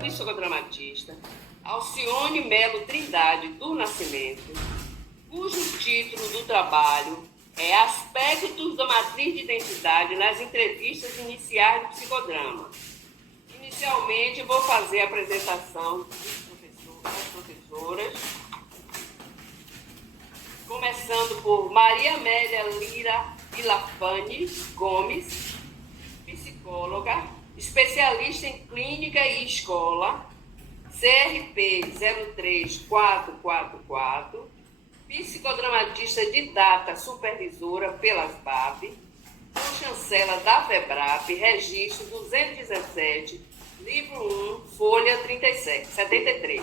Psicodramatista Alcione Melo Trindade do Nascimento, cujo título do trabalho é Aspectos da Matriz de Identidade nas entrevistas iniciais do psicodrama. Inicialmente, vou fazer a apresentação das professoras, começando por Maria Amélia Lira Ilafane Gomes, psicóloga, especialista em clínica e escola, CRP 03444, psicodramatista didata supervisora pelas BAP, chancela da FEBRAP, registro 217, livro 1, folha 73.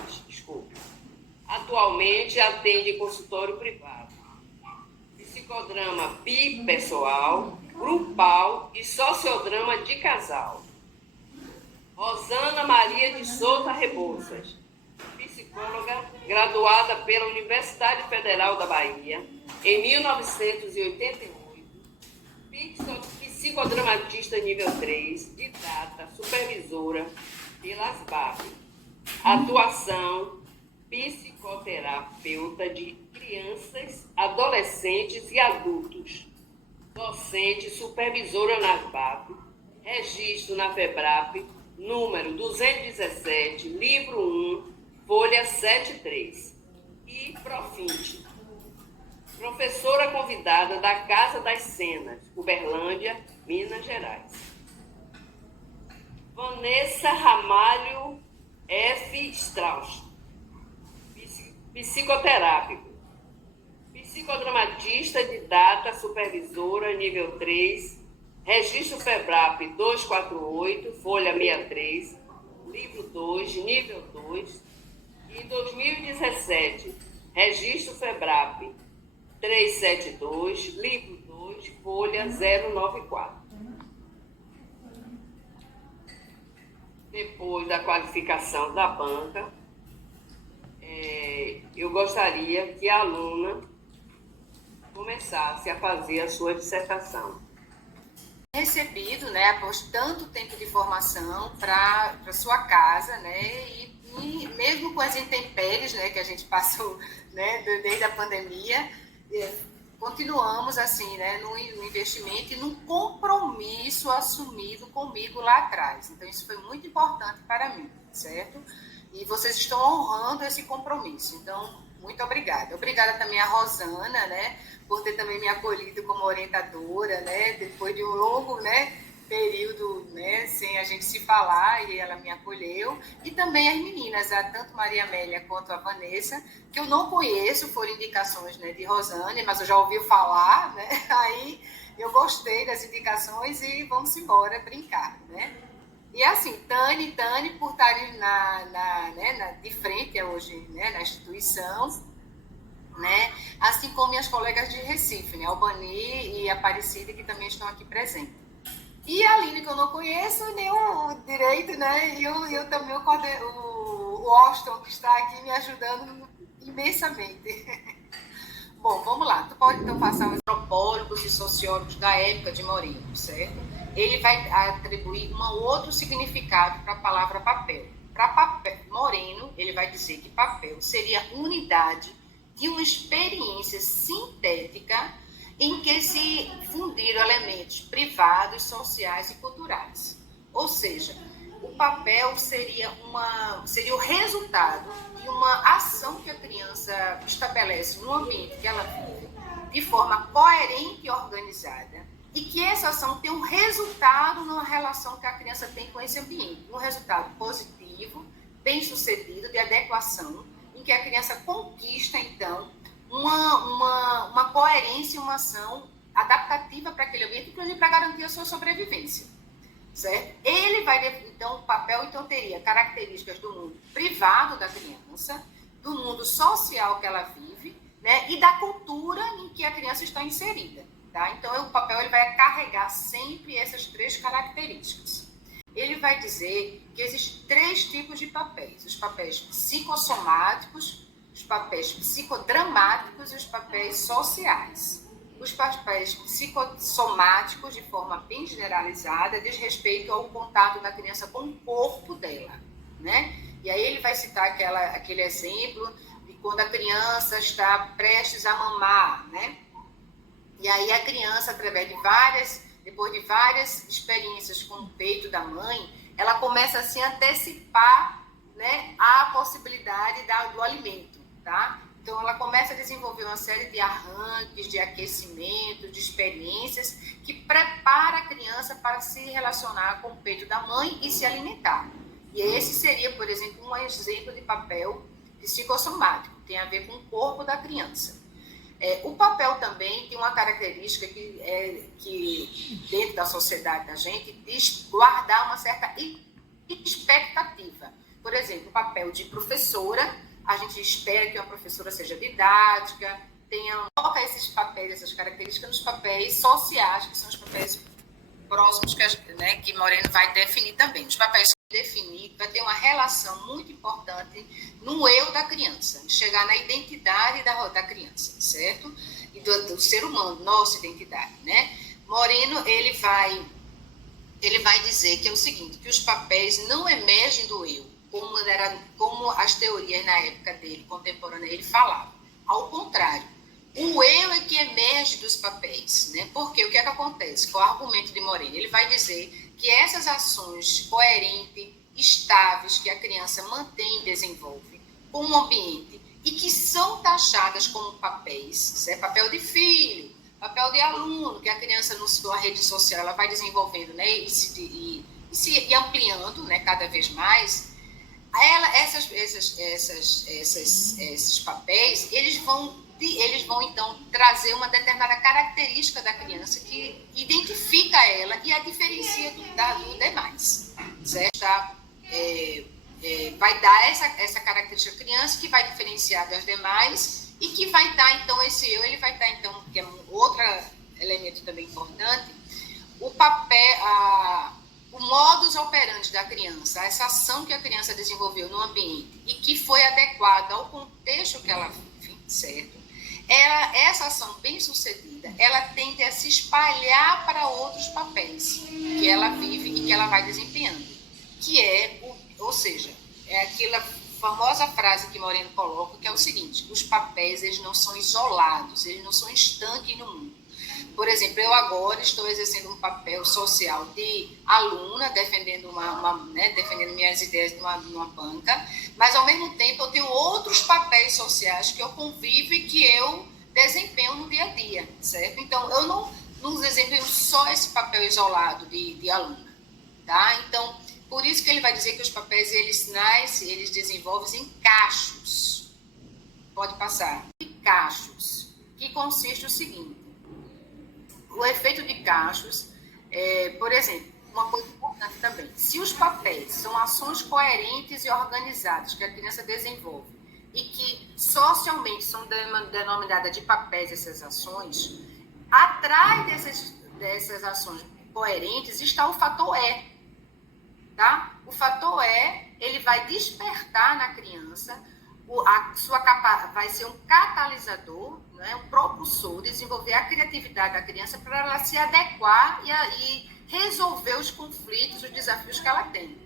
Atualmente atende em consultório privado. Psicodrama bipessoal, grupal e sociodrama de casal. Rosana Maria de Souza Rebouças, psicóloga, graduada pela Universidade Federal da Bahia em 1988, psicodramatista nível 3, didata, supervisora pelas BAP. Atuação, psicoterapeuta de crianças, adolescentes e adultos. Docente, supervisora nas BAP. Registro na FEBRAP, número 217, livro 1, folha 73. E Profinte. Professora convidada da Casa das Cenas, Uberlândia, Minas Gerais. Vanessa Ramalho F. Strauss, psicoterápico, psicodramatista, didata, supervisora, nível 3, registro FEBRAP 248, folha 63, livro 2, nível 2, e 2017, registro FEBRAP 372, livro 2, folha 094. Depois da qualificação da banca, eu gostaria que a aluna começasse a fazer a sua dissertação. Recebido, né, após tanto tempo de formação para sua casa, né, e mesmo com as intempéries, né, que a gente passou, né, desde a pandemia, continuamos assim, né, no investimento e no compromisso assumido comigo lá atrás. Então isso foi muito importante para mim, certo? E vocês estão honrando esse compromisso. Então, muito obrigada. Obrigada também a Rosana, né, por ter também me acolhido como orientadora, né, depois de um longo, né, período, né, sem a gente se falar, e ela me acolheu. E também as meninas, tanto Maria Amélia quanto a Vanessa, que eu não conheço, foram indicações, né, de Rosane, mas eu já ouvi falar, né, aí eu gostei das indicações e vamos embora brincar, né. E assim, Tânia, por estarem de frente hoje, né, na instituição, né, assim como minhas colegas de Recife, né, Albani e Aparecida, que também estão aqui presentes. E a Aline, que eu não conheço, nem o direito, né, e eu também o Austin, que está aqui me ajudando imensamente. Bom, vamos lá. Tu pode então passar os antropólogos e sociólogos da época de Moreno, certo? Ele vai atribuir um outro significado para a palavra papel. Para papel, Moreno, ele vai dizer que papel seria unidade de uma experiência sintética em que se fundiram elementos privados, sociais e culturais. Ou seja, o papel seria o resultado de uma ação que a criança estabelece no ambiente que ela vive, de forma coerente e organizada, e que essa ação tem um resultado na relação que a criança tem com esse ambiente, um resultado positivo, bem-sucedido, de adequação, em que a criança conquista, então, uma coerência, uma ação adaptativa para aquele ambiente, inclusive para garantir a sua sobrevivência, certo? Ele vai, então, o papel, então, teria características do mundo privado da criança, do mundo social que ela vive, né, e da cultura em que a criança está inserida, tá? Então, o papel ele vai carregar sempre essas 3 características. Ele vai dizer que existem 3 tipos de papéis: os papéis psicossomáticos, os papéis psicodramáticos e os papéis sociais. Os papéis psicossomáticos, de forma bem generalizada, diz respeito ao contato da criança com o corpo dela, né? E aí ele vai citar aquele exemplo de quando a criança está prestes a mamar, né? E aí a criança, depois de várias experiências com o peito da mãe, ela começa a se antecipar, né, a possibilidade do alimento, tá? Então, ela começa a desenvolver uma série de arranques, de aquecimento, de experiências que prepara a criança para se relacionar com o peito da mãe e se alimentar. E esse seria, por exemplo, um exemplo de papel psicossomático, tem a ver com o corpo da criança. O papel também tem uma característica que dentro da sociedade da gente, diz guardar uma certa expectativa. Por exemplo, o papel de professora, a gente espera que uma professora seja didática, coloca esses papéis, essas características nos papéis sociais, que são os papéis próximos que Moreno vai definir também. Os papéis definidos vai ter uma relação muito importante no eu da criança, chegar na identidade da criança, certo? E do ser humano, nossa identidade, né? Moreno, ele vai dizer que é o seguinte, que os papéis não emergem do eu, como as teorias na época dele, contemporânea, ele falava. Ao contrário, o eu é que emerge dos papéis, né? Porque o que é que acontece? Com o argumento de Moreno, ele vai dizer que essas ações coerentes, estáveis, que a criança mantém e desenvolve com o ambiente e que são taxadas como papéis, certo? Papel de filho, papel de aluno, que a criança na sua rede social ela vai desenvolvendo, né? E ampliando, né? Cada vez mais. Esses papéis, eles vão então trazer uma determinada característica da criança que identifica ela e a diferencia do demais, certo? Vai dar essa característica da criança que vai diferenciar das demais e que vai dar, então, esse eu, ele vai estar, então, que é outro elemento também importante, o modus operandi da criança, essa ação que a criança desenvolveu no ambiente e que foi adequada ao contexto que ela vive, certo? Essa ação bem-sucedida, ela tende a se espalhar para outros papéis que ela vive e que ela vai desempenhando, que ou seja, aquela famosa frase que Moreno coloca, que é o seguinte: os papéis, eles não são isolados, eles não são estanques no mundo. Por exemplo, eu agora estou exercendo um papel social de aluna, defendendo defendendo minhas ideias numa banca, mas, ao mesmo tempo, eu tenho outros papéis sociais que eu convivo e que eu desempenho no dia a dia, certo? Então, eu não desempenho só esse papel isolado de aluna, tá? Então, por isso que ele vai dizer que os papéis, eles desenvolvem em cachos. Pode passar. Cachos, que consiste no seguinte: o efeito de cachos, por exemplo, uma coisa importante também, se os papéis são ações coerentes e organizadas que a criança desenvolve e que socialmente são denominadas de papéis essas ações, atrás dessas ações coerentes está o fator E, tá? O fator E, ele vai despertar na criança, vai ser um catalisador, né, um propulsor, desenvolver a criatividade da criança para ela se adequar e resolver os conflitos, os desafios que ela tem.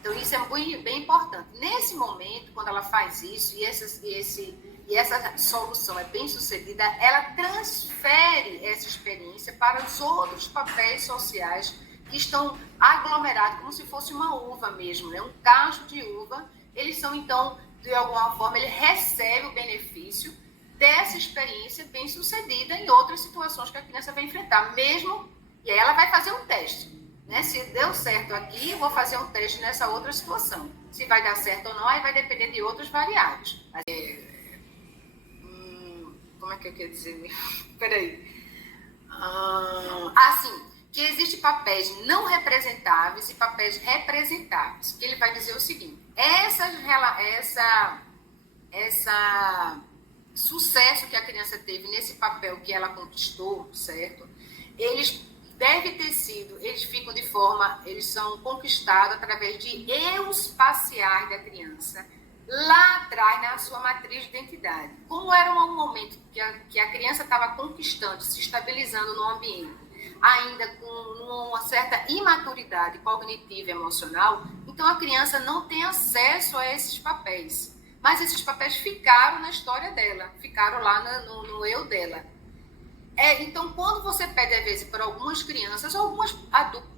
Então, isso é bem importante. Nesse momento, quando ela faz isso e essa solução é bem sucedida, ela transfere essa experiência para os outros papéis sociais que estão aglomerados, como se fosse uma uva mesmo, né? Um cacho de uva. Eles são, então, de alguma forma, ele recebe o benefício dessa experiência bem sucedida em outras situações que a criança vai enfrentar, mesmo E aí ela vai fazer um teste, né? Se deu certo aqui, eu vou fazer um teste nessa outra situação. Se vai dar certo ou não, aí vai depender de outras variáveis. Como é que eu quero dizer? Peraí. Assim, que existem papéis não representáveis e papéis representáveis. Que ele vai dizer o seguinte: essa sucesso que a criança teve nesse papel que ela conquistou, certo? Eles eles são conquistados através de eu espaciais da criança, lá atrás na sua matriz de identidade. Como era um momento que a criança estava conquistando, se estabilizando no ambiente, ainda com uma certa imaturidade cognitiva e emocional, então a criança não tem acesso a esses papéis. Mas esses papéis ficaram na história dela, ficaram lá no eu dela. Então, quando você pede, às vezes, para algumas crianças, ou algumas adultos,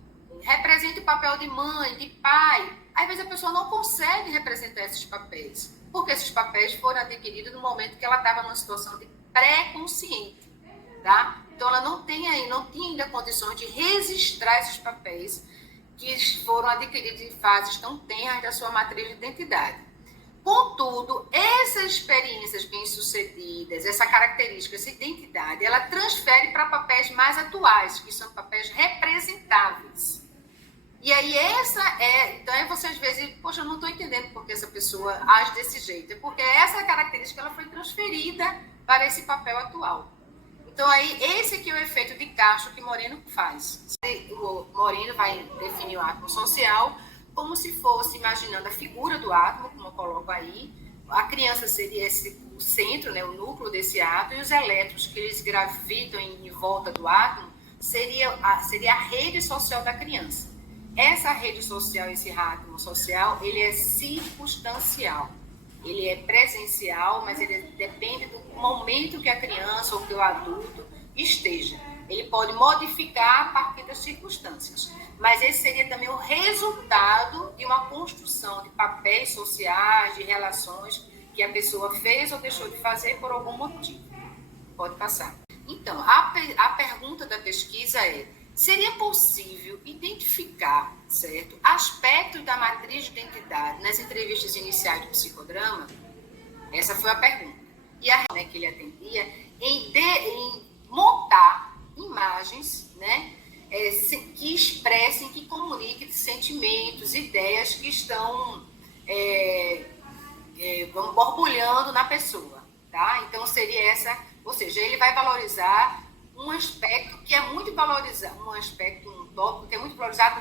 represente o papel de mãe, de pai, às vezes a pessoa não consegue representar esses papéis, porque esses papéis foram adquiridos no momento que ela estava numa situação de pré-consciente, tá? Então, ela não tinha ainda condições de registrar esses papéis que foram adquiridos em fases tão tenras da sua matriz de identidade. Contudo, essas experiências bem-sucedidas, essa característica, essa identidade, ela transfere para papéis mais atuais, que são papéis representáveis. E aí então aí você às vezes, poxa, eu não estou entendendo por que essa pessoa age desse jeito. É porque essa característica ela foi transferida para esse papel atual. Então aí esse aqui é o efeito de Castro que Moreno faz. O Moreno vai definir o átomo social como se fosse, imaginando a figura do átomo, como eu coloco aí, a criança seria o centro, né, o núcleo desse átomo, e os elétrons que eles gravitam em volta do átomo seria a rede social da criança. Essa rede social, esse átomo social, ele é circunstancial. Ele é presencial, mas ele depende do momento que a criança ou que o adulto esteja. Ele pode modificar a partir das circunstâncias, mas esse seria também o resultado de uma construção de papéis sociais, de relações que a pessoa fez ou deixou de fazer por algum motivo. Pode passar. Então, a pergunta da pesquisa é: seria possível identificar, certo, aspectos da matriz de identidade nas entrevistas iniciais do psicodrama? Essa foi a pergunta. E a né, que ele atendia em montar imagens, né, que expressem, que comuniquem sentimentos, ideias que estão borbulhando na pessoa, tá? Então seria essa, ou seja, ele vai valorizar um aspecto que é muito valorizado, um tópico que é muito valorizado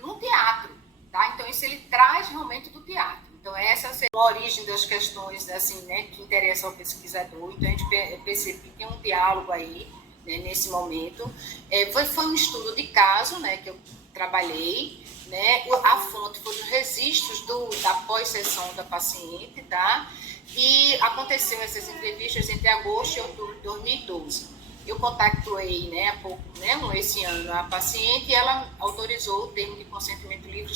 no teatro, tá? Então isso ele traz realmente do teatro. Então essa seria a origem das questões, assim, né, que interessa ao pesquisador. Então a gente percebe que tem um diálogo aí, né, nesse momento. Foi um estudo de caso, né, que eu trabalhei, né? A fonte foi os registros da pós-sessão da paciente, tá? E aconteceu essas entrevistas entre agosto e outubro de 2012. Eu contactei, né, há pouco, né, esse ano, a paciente, e ela autorizou o termo de consentimento livre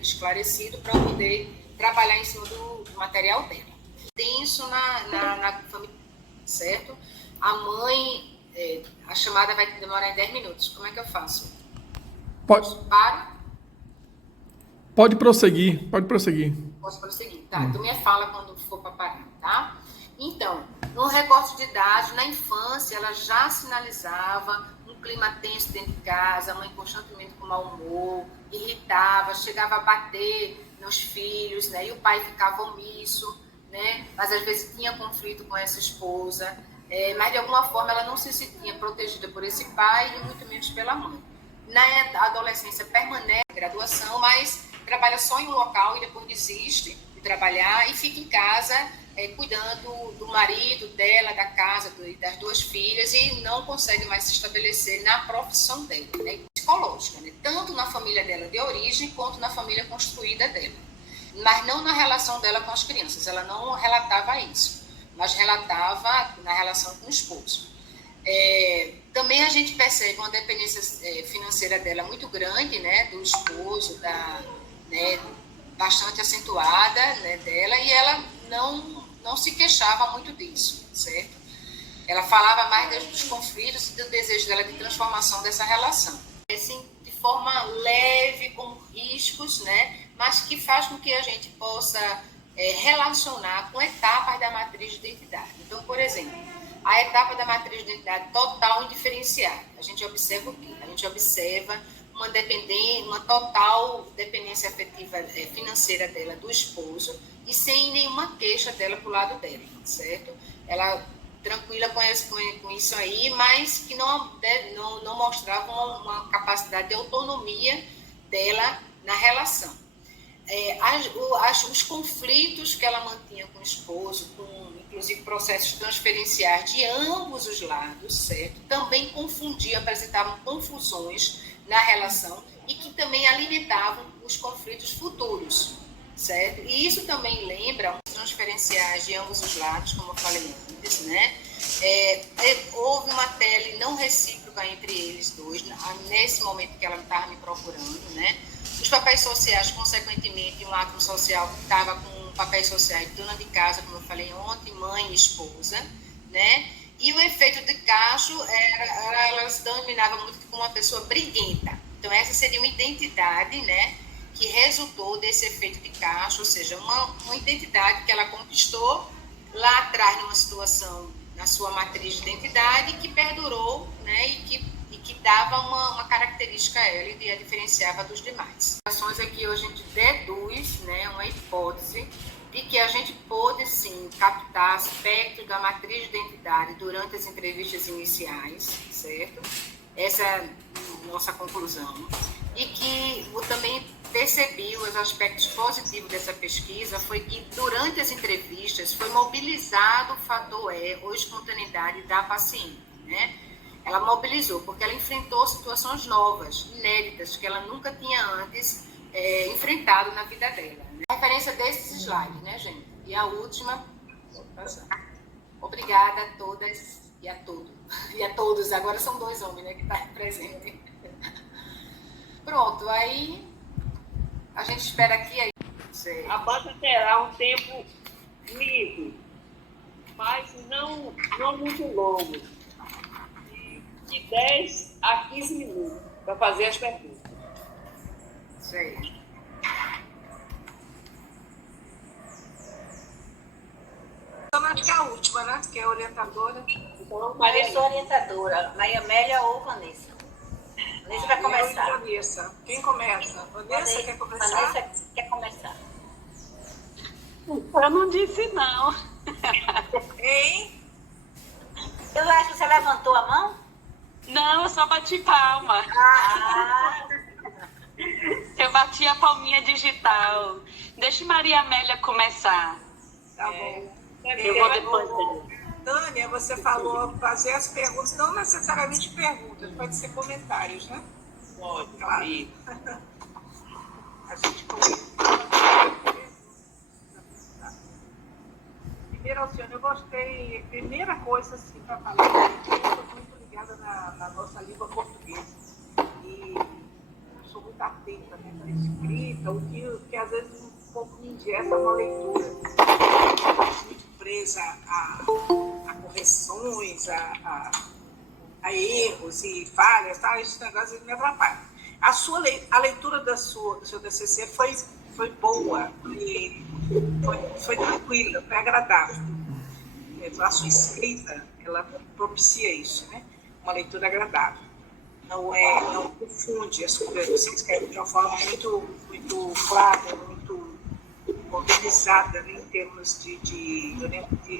esclarecido para eu poder trabalhar em cima do material dela. Tem isso na família, certo? A mãe, a chamada vai demorar em 10 minutos. Como é que eu faço? Paro? Pode prosseguir. Posso prosseguir, tá? Então, minha fala quando for para parar, tá? Então, no recorte de dados, na infância, ela já sinalizava um clima tenso dentro de casa, a mãe constantemente com mau humor, irritava, chegava a bater nos filhos, né? E o pai ficava omisso, né? Mas às vezes tinha conflito com essa esposa, mas de alguma forma ela não se sentia protegida por esse pai e muito menos pela mãe. Na adolescência permanece na graduação, mas trabalha só em um local e depois desiste de trabalhar e fica em casa cuidando do marido, dela, da casa, das duas filhas, e não consegue mais se estabelecer na profissão dela, né, psicológica, né, tanto na família dela de origem quanto na família construída dela, mas não na relação dela com as crianças. Ela não relatava isso, mas relatava na relação com o esposo. Também a gente percebe uma dependência financeira dela muito grande, né, do esposo, né, bastante acentuada, né, dela, e ela não se queixava muito disso, certo? Ela falava mais dos conflitos e do desejo dela de transformação dessa relação. assim, de forma leve, com riscos, né? Mas que faz com que a gente possa relacionar com etapas da matriz de identidade. Então, por exemplo, a etapa da matriz de identidade total e diferenciada. A gente observa o quê? A gente observa uma total dependência afetiva financeira dela do esposo e sem nenhuma queixa dela para o lado dela, certo? Ela tranquila com isso aí, mas que não mostrava uma capacidade de autonomia dela na relação. Os conflitos que ela mantinha com o esposo, inclusive processos transferenciais de ambos os lados, certo? Também apresentavam confusões na relação e que também alimentavam os conflitos futuros, certo? E isso também lembra os transferenciais de ambos os lados, como eu falei antes, né? Houve uma tele não recíproca entre eles dois, nesse momento que ela estava me procurando, né? Os papéis sociais, consequentemente, um lado social que estava com papéis sociais de dona de casa, como eu falei ontem, mãe e esposa, né? E o efeito de cacho, ela se denominava muito como uma pessoa briguenta. Então, essa seria uma identidade, né, que resultou desse efeito de cacho, ou seja, uma identidade que ela conquistou lá atrás numa situação, na sua matriz de identidade, que perdurou, né, e que dava uma característica a ela e a diferenciava dos demais. As ações aqui a gente deduz, né, uma hipótese de que a gente pôde, sim, captar aspectos da matriz de identidade durante as entrevistas iniciais, certo? Essa é a nossa conclusão. E que eu também percebi os aspectos positivos dessa pesquisa foi que, durante as entrevistas, foi mobilizado o fator ou espontaneidade da paciente, né? Ela mobilizou, porque ela enfrentou situações novas, inéditas, que ela nunca tinha antes enfrentado na vida dela. Né? A referência desses slides, né, gente? E a última, obrigada a todas e a todos. E a todos, agora são 2 homens, né, que estão presentes. Pronto, aí a gente espera aqui. A banca terá um tempo livre, mas não muito longo, de 10 a 15 minutos, para fazer as perguntas. Sei. Acho que é a última, né? Que é a orientadora. Então, Eu sou orientadora, Maria Amélia ou Vanessa? Vanessa vai começar. Vanessa. Quem começa? Vanessa quer começar? Vanessa quer começar. Eu não disse não. Hein? Eu acho que você levantou a mão? Não, eu só bati palma. Ah, Eu bati a palminha digital. Deixa Maria Amélia começar. Tá bom. Eu vou depois dele. Tânia, você falou fazer as perguntas, não necessariamente perguntas, pode ser comentários, né? Pode, Claro. ir. A gente começa. Primeiro, Alcione, eu gostei. Primeira coisa, assim, para falar, eu estou muito ligada na nossa língua portuguesa. E eu sou muito atenta, né, para a escrita, o que às vezes um pouco me ingessa uma leitura. Muito presa a correções, a erros e falhas, tá? Esse negócio me atrapalha. A leitura do seu TCC foi boa, foi tranquila, foi agradável. A sua escrita, ela propicia isso, né? Uma leitura agradável. Não confunde as coisas, você escreve de uma forma muito clara, muito organizada, né, em termos de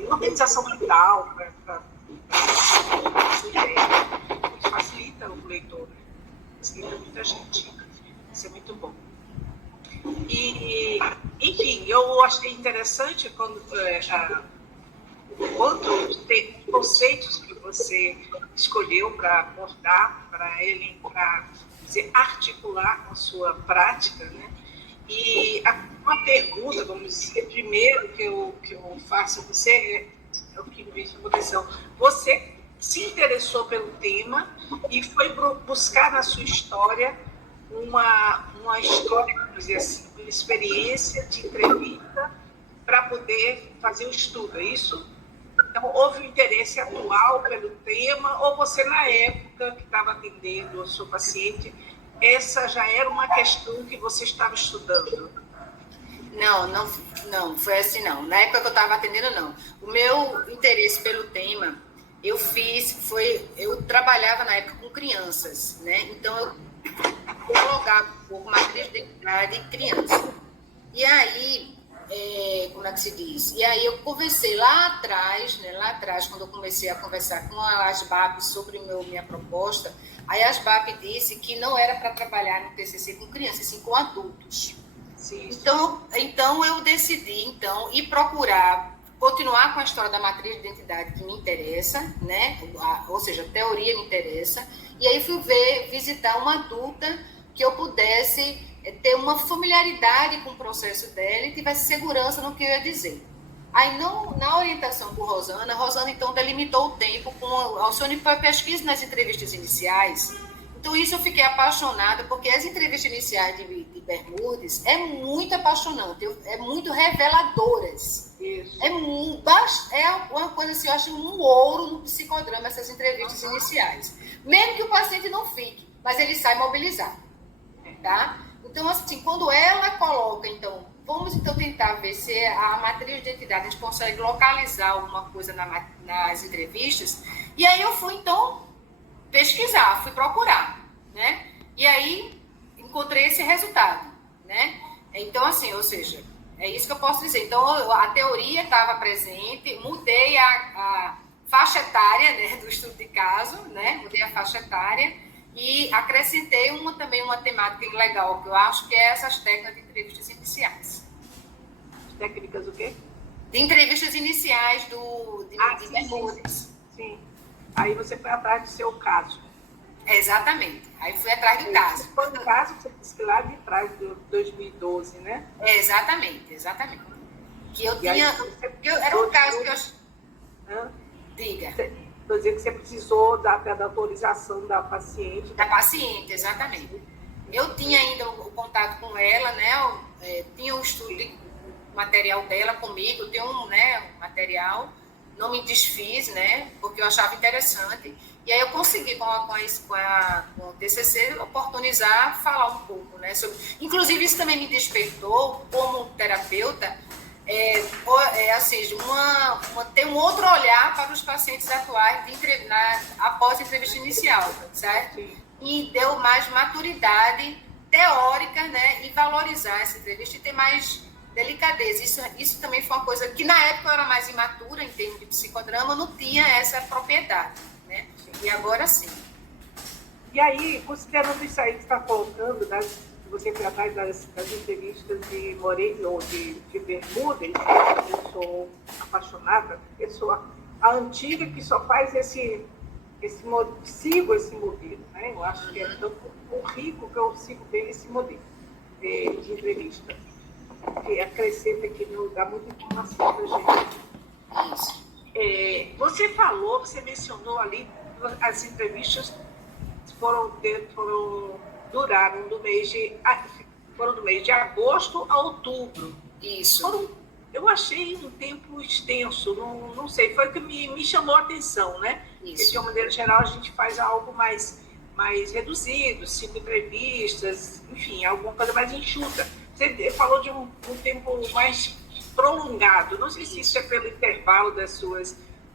organização mental, para sua ideia. Isso facilita o leitor, né? Facilita muita gente. Isso é muito bom. E, enfim, eu achei interessante quantos conceitos que você escolheu para abordar, para articular com a sua prática, né? E uma pergunta, vamos dizer, primeiro que eu faço a você é o que me veio na atenção. Você se interessou pelo tema e foi buscar na sua história uma história, vamos dizer assim, uma experiência de entrevista para poder fazer o estudo, é isso? Então, houve um interesse atual pelo tema, ou você, na época que estava atendendo o seu paciente, essa já era uma questão que você estava estudando? Não, foi assim não. Na época que eu estava atendendo, não. O meu interesse pelo tema, eu trabalhava na época com crianças, né? Então, eu homologava um pouco matriz de identidade e criança. E aí, como é que se diz? E aí eu conversei lá atrás, quando eu comecei a conversar com a ASBAP sobre minha proposta, aí a ASBAP disse que não era para trabalhar no TCC com crianças, sim com adultos. Sim. Então eu decidi, ir procurar, continuar com a história da matriz de identidade que me interessa, né? Ou seja, a teoria me interessa, e aí fui visitar uma adulta que eu pudesse ter uma familiaridade com o processo dela e tivesse segurança no que eu ia dizer. Aí, na orientação por Rosana, então delimitou o tempo com Alcione para pesquisa nas entrevistas iniciais. Então, isso eu fiquei apaixonada, porque as entrevistas iniciais de Bermudes é muito apaixonante, é muito reveladoras. Isso. É uma coisa assim, eu acho um ouro no psicodrama, essas entrevistas iniciais. Mesmo que o paciente não fique, mas ele sai mobilizado. Tá? Então, assim, quando ela coloca, vamos tentar ver se a matriz de identidade a gente consegue localizar alguma coisa nas entrevistas. E aí eu fui, pesquisar, fui procurar, né? E aí encontrei esse resultado, né? Então, assim, ou seja, é isso que eu posso dizer. Então, a teoria estava presente, mudei a faixa etária, né, do estudo de caso, né? Mudei a faixa etária e acrescentei também uma temática legal, que eu acho que é essas técnicas de entrevistas iniciais. Técnicas o quê? De entrevistas iniciais de Bermudes. Sim. Aí você foi atrás do seu caso. Exatamente. Aí fui atrás do caso. Foi o caso que você disse que lá de trás, de 2012, né? Exatamente. Que eu E aí, era um caso que eu... Hã? Diga. Estou dizendo que você precisou da autorização da paciente. Da paciente, exatamente. Eu tinha ainda o contato com ela, né? Tinha um estudo, o material dela comigo, eu tenho um material, não me desfiz, né? Porque eu achava interessante. E aí eu consegui, com o TCC, oportunizar, falar um pouco, né? Inclusive, isso também me despertou, como terapeuta, ter um outro olhar para os pacientes atuais após a entrevista inicial, certo? E deu mais maturidade teórica, né? E valorizar essa entrevista e ter mais delicadeza. Isso também foi uma coisa que, na época, eu era mais imatura em termos de psicodrama, eu não tinha essa propriedade, né? E agora sim. E aí, considerando isso aí que você está colocando, você foi atrás das entrevistas de Moreira ou de Bermudes, eu sou apaixonada, eu sou a antiga que só faz sigo esse modelo, né? Eu acho que é tão rico que eu sigo bem esse modelo de entrevista, que acrescenta aqui no lugar muita informação para a gente. Você mencionou ali, as entrevistas duraram do mês de agosto a outubro. Isso. Eu achei um tempo extenso, não sei, foi o que me chamou a atenção, né? Isso. Porque, de uma maneira geral, a gente faz algo mais reduzido, 5 entrevistas, enfim, alguma coisa mais enxuta. Você falou de um tempo mais prolongado, não sei se isso é pelo intervalo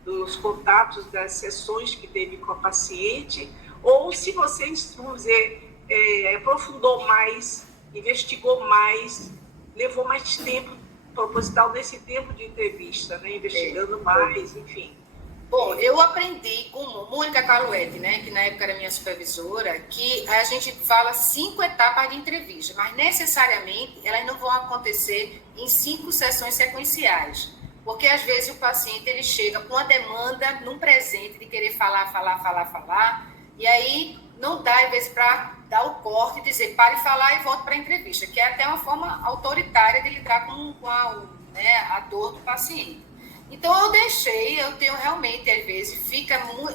dos contatos, das sessões que teve com a paciente, ou se você, vamos dizer, aprofundou mais, investigou mais, levou mais tempo proposital nesse tempo de entrevista, né? Investigando mais, enfim. Bom, eu aprendi com Mônica Caluete, né, que na época era minha supervisora, que a gente fala 5 etapas de entrevista, mas necessariamente elas não vão acontecer em 5 sessões sequenciais. Porque às vezes o paciente ele chega com uma demanda num presente de querer falar, e aí não dá, às vezes, para dar o corte e dizer pare de falar e volte para a entrevista, que é até uma forma autoritária de lidar com a dor do paciente. Então, eu tenho realmente, às vezes,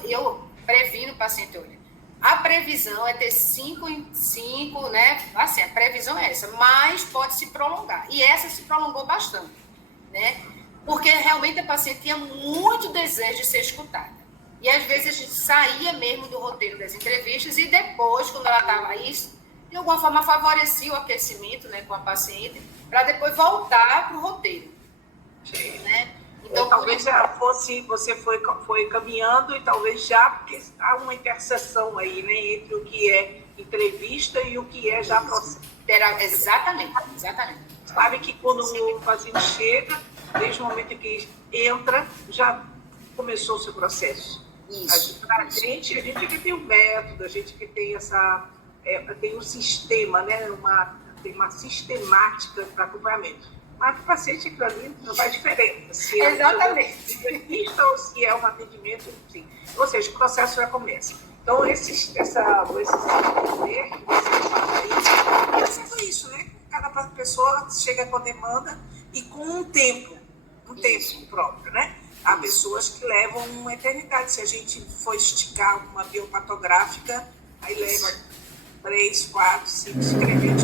eu previno o paciente, olha, a previsão é ter 5 em 5, né? Assim, a previsão é essa, mas pode se prolongar. E essa se prolongou bastante, né? porque realmente a paciente tinha muito desejo de ser escutada. E às vezes a gente saía mesmo do roteiro das entrevistas e depois, quando ela estava aí, de alguma forma favorecia o aquecimento, né, com a paciente, para depois voltar para o roteiro. Né? Então, talvez já fosse, você foi caminhando e talvez já, porque há uma interseção aí, né, entre o que é entrevista e o que é já processo. Exatamente. Sabe que quando o paciente chega, desde o momento que entra, já começou o seu processo. A gente que tem um método, a gente que tem tem um sistema, né, tem uma sistemática para acompanhamento. Mas o paciente, para mim, não faz diferença. Se Exatamente. É um entrevista ou se é um atendimento, sim. Ou seja, o processo já começa. Então, esse poder que você fala aí, é sempre isso, né? Cada pessoa chega com a demanda e com um tempo próprio, né? Há pessoas que levam uma eternidade. Se a gente for esticar uma biopatográfica, aí leva 3, 4, 5, escrevendo.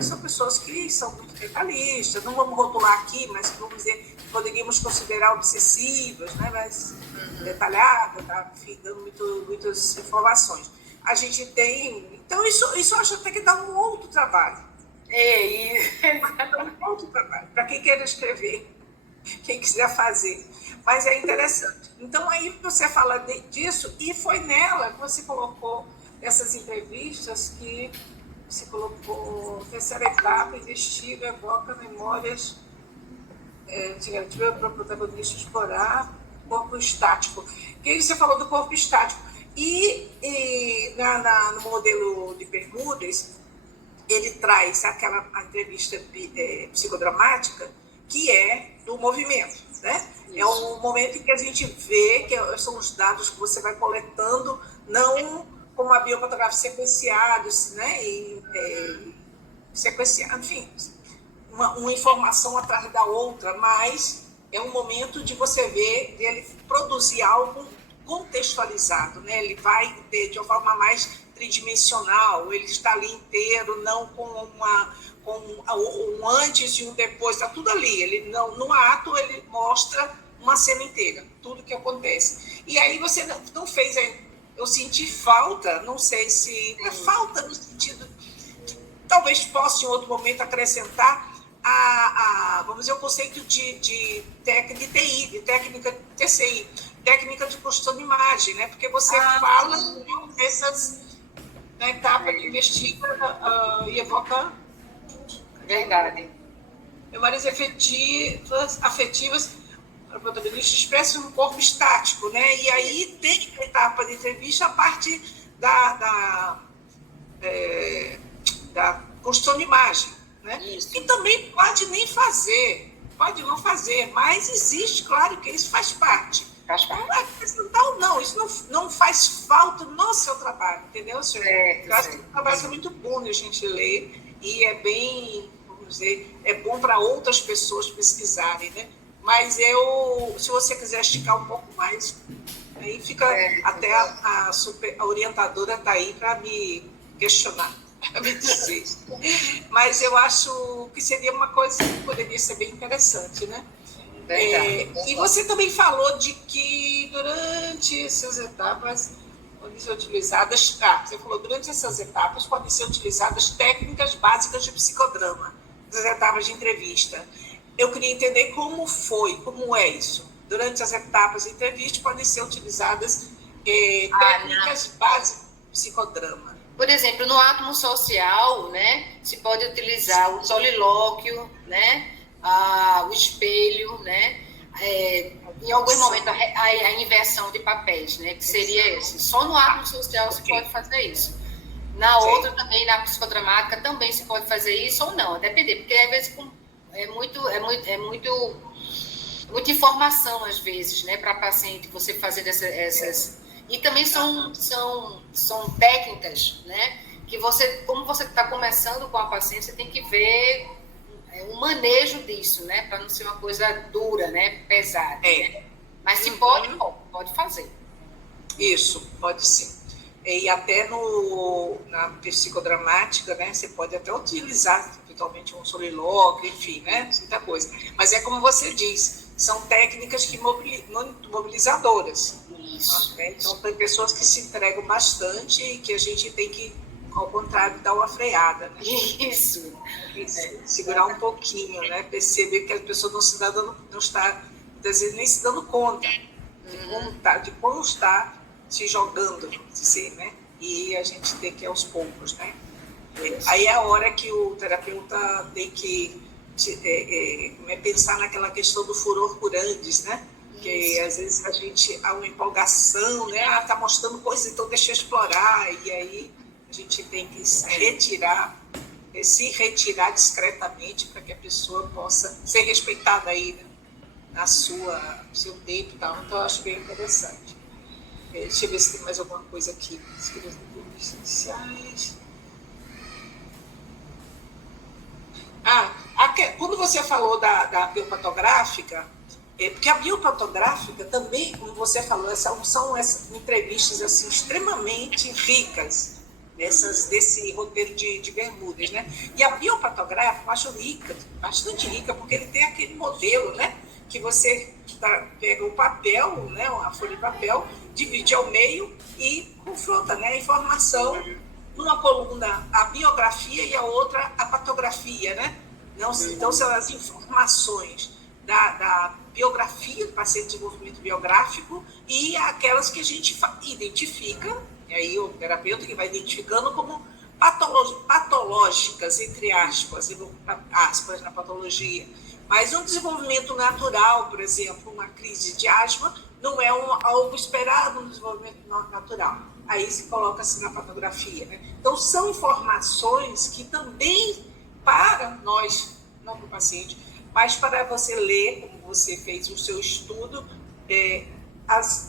São pessoas que são muito detalhistas. Não vamos rotular aqui, mas vamos dizer, poderíamos considerar obsessivas, né? Mas detalhada, tá? Enfim, dando muitas informações. A gente tem... Então, isso eu acho até que dá um outro trabalho. Dá um outro trabalho. Para quem queira escrever, quem quiser fazer. Mas é interessante. Então, aí você fala disso, e foi nela que você colocou essas entrevistas que se colocou terceira etapa, investiga, evoca memórias, para o protagonista explorar corpo estático. Que aí você falou do corpo estático. E no modelo de Bermudas, ele traz a entrevista psicodramática, que é do movimento, né? É um momento em que a gente vê que são os dados que você vai coletando, não como a biopatográfica sequenciados, né? Sequenciado, enfim, uma informação atrás da outra, mas é um momento de você ver ele produzir algo contextualizado, né? Ele vai ter de uma forma mais tridimensional, ele está ali inteiro, não com um antes e um depois, está tudo ali. Ele no ato ele mostra uma cena inteira, tudo que acontece. E aí você não fez, eu senti falta, não sei se é falta no sentido que talvez possa em outro momento acrescentar vamos dizer, o conceito de técnica de TI, de técnica de TCI, técnica de construção de imagem, né? Porque você fala dessas na etapa de investiga e evoca Verdade. memórias afetivas para o protagonista expressa um corpo estático, né? E aí tem a etapa de entrevista a parte da construção de imagem, né? Isso. E também pode não fazer, mas existe, claro que isso faz parte. Não, isso não faz falta no seu trabalho, entendeu, senhor? Eu acho que o trabalho é muito bom de a gente ler e é bem, vamos dizer, é bom para outras pessoas pesquisarem, né? Mas se você quiser esticar um pouco mais, aí fica até a orientadora está aí para me questionar, para me dizer. Mas eu acho que seria uma coisa que poderia ser bem interessante, né? E você também falou de que durante essas etapas podem ser utilizadas, você falou durante essas etapas podem ser utilizadas técnicas básicas de psicodrama, das etapas de entrevista. Eu queria entender como é isso. Durante as etapas de entrevista podem ser utilizadas técnicas básicas de psicodrama. Por exemplo, no átomo social, né, se pode utilizar o solilóquio, né, o espelho, né, em alguns momentos a inversão de papéis, né, que seria esse. Só no átomo social se pode fazer isso. Na outra também, na psicodramática, também se pode fazer isso ou não, a depender, porque às vezes muita informação, às vezes, né, para paciente, você fazer essas... E também são técnicas, né, que como você está começando com a paciente, você tem que ver o manejo disso, né, para não ser uma coisa dura, né, pesada. Né? Mas se pode fazer. Isso, pode sim. E até na psicodramática, né, você pode até utilizar eventualmente um solilóquio, enfim, né, muita coisa. Mas é como você diz, são técnicas que mobilizadoras. Isso. Né? Então, tem pessoas que se entregam bastante e que a gente tem que, ao contrário, dar uma freada. Né? Isso. Segurar um pouquinho, né? Perceber que a pessoa não está, muitas vezes, nem se dando conta de como está se jogando, dizer, né? E a gente tem que ir aos poucos, né? Aí é a hora que o terapeuta tem que pensar naquela questão do furor curantes, né? Que às vezes a gente há uma empolgação, né? Está mostrando coisas, então deixa eu explorar. E aí a gente tem que se retirar discretamente para que a pessoa possa ser respeitada aí, né? No seu tempo e tal. Então eu acho bem interessante. Deixa eu ver se tem mais alguma coisa aqui. Essenciais. Quando você falou da biopatográfica, porque a biopatográfica também, como você falou, são essas entrevistas assim, extremamente ricas, desse roteiro de Bermudas, né? E a biopatográfica eu acho rica, bastante rica, porque ele tem aquele modelo, né? Que você pega o papel, né? A folha de papel, divide ao meio e confronta, né? A informação numa coluna, a biografia, e a outra, a patografia, né? Então, são as informações da biografia do paciente de desenvolvimento biográfico e aquelas que a gente identifica, e aí o terapeuta que vai identificando como patológicas, entre aspas na patologia. Mas um desenvolvimento natural, por exemplo, uma crise de asma, não é algo esperado no desenvolvimento natural. Aí se coloca-se na patografia, né? Então, são informações que também, para nós, não para o paciente, mas para você ler, como você fez o seu estudo,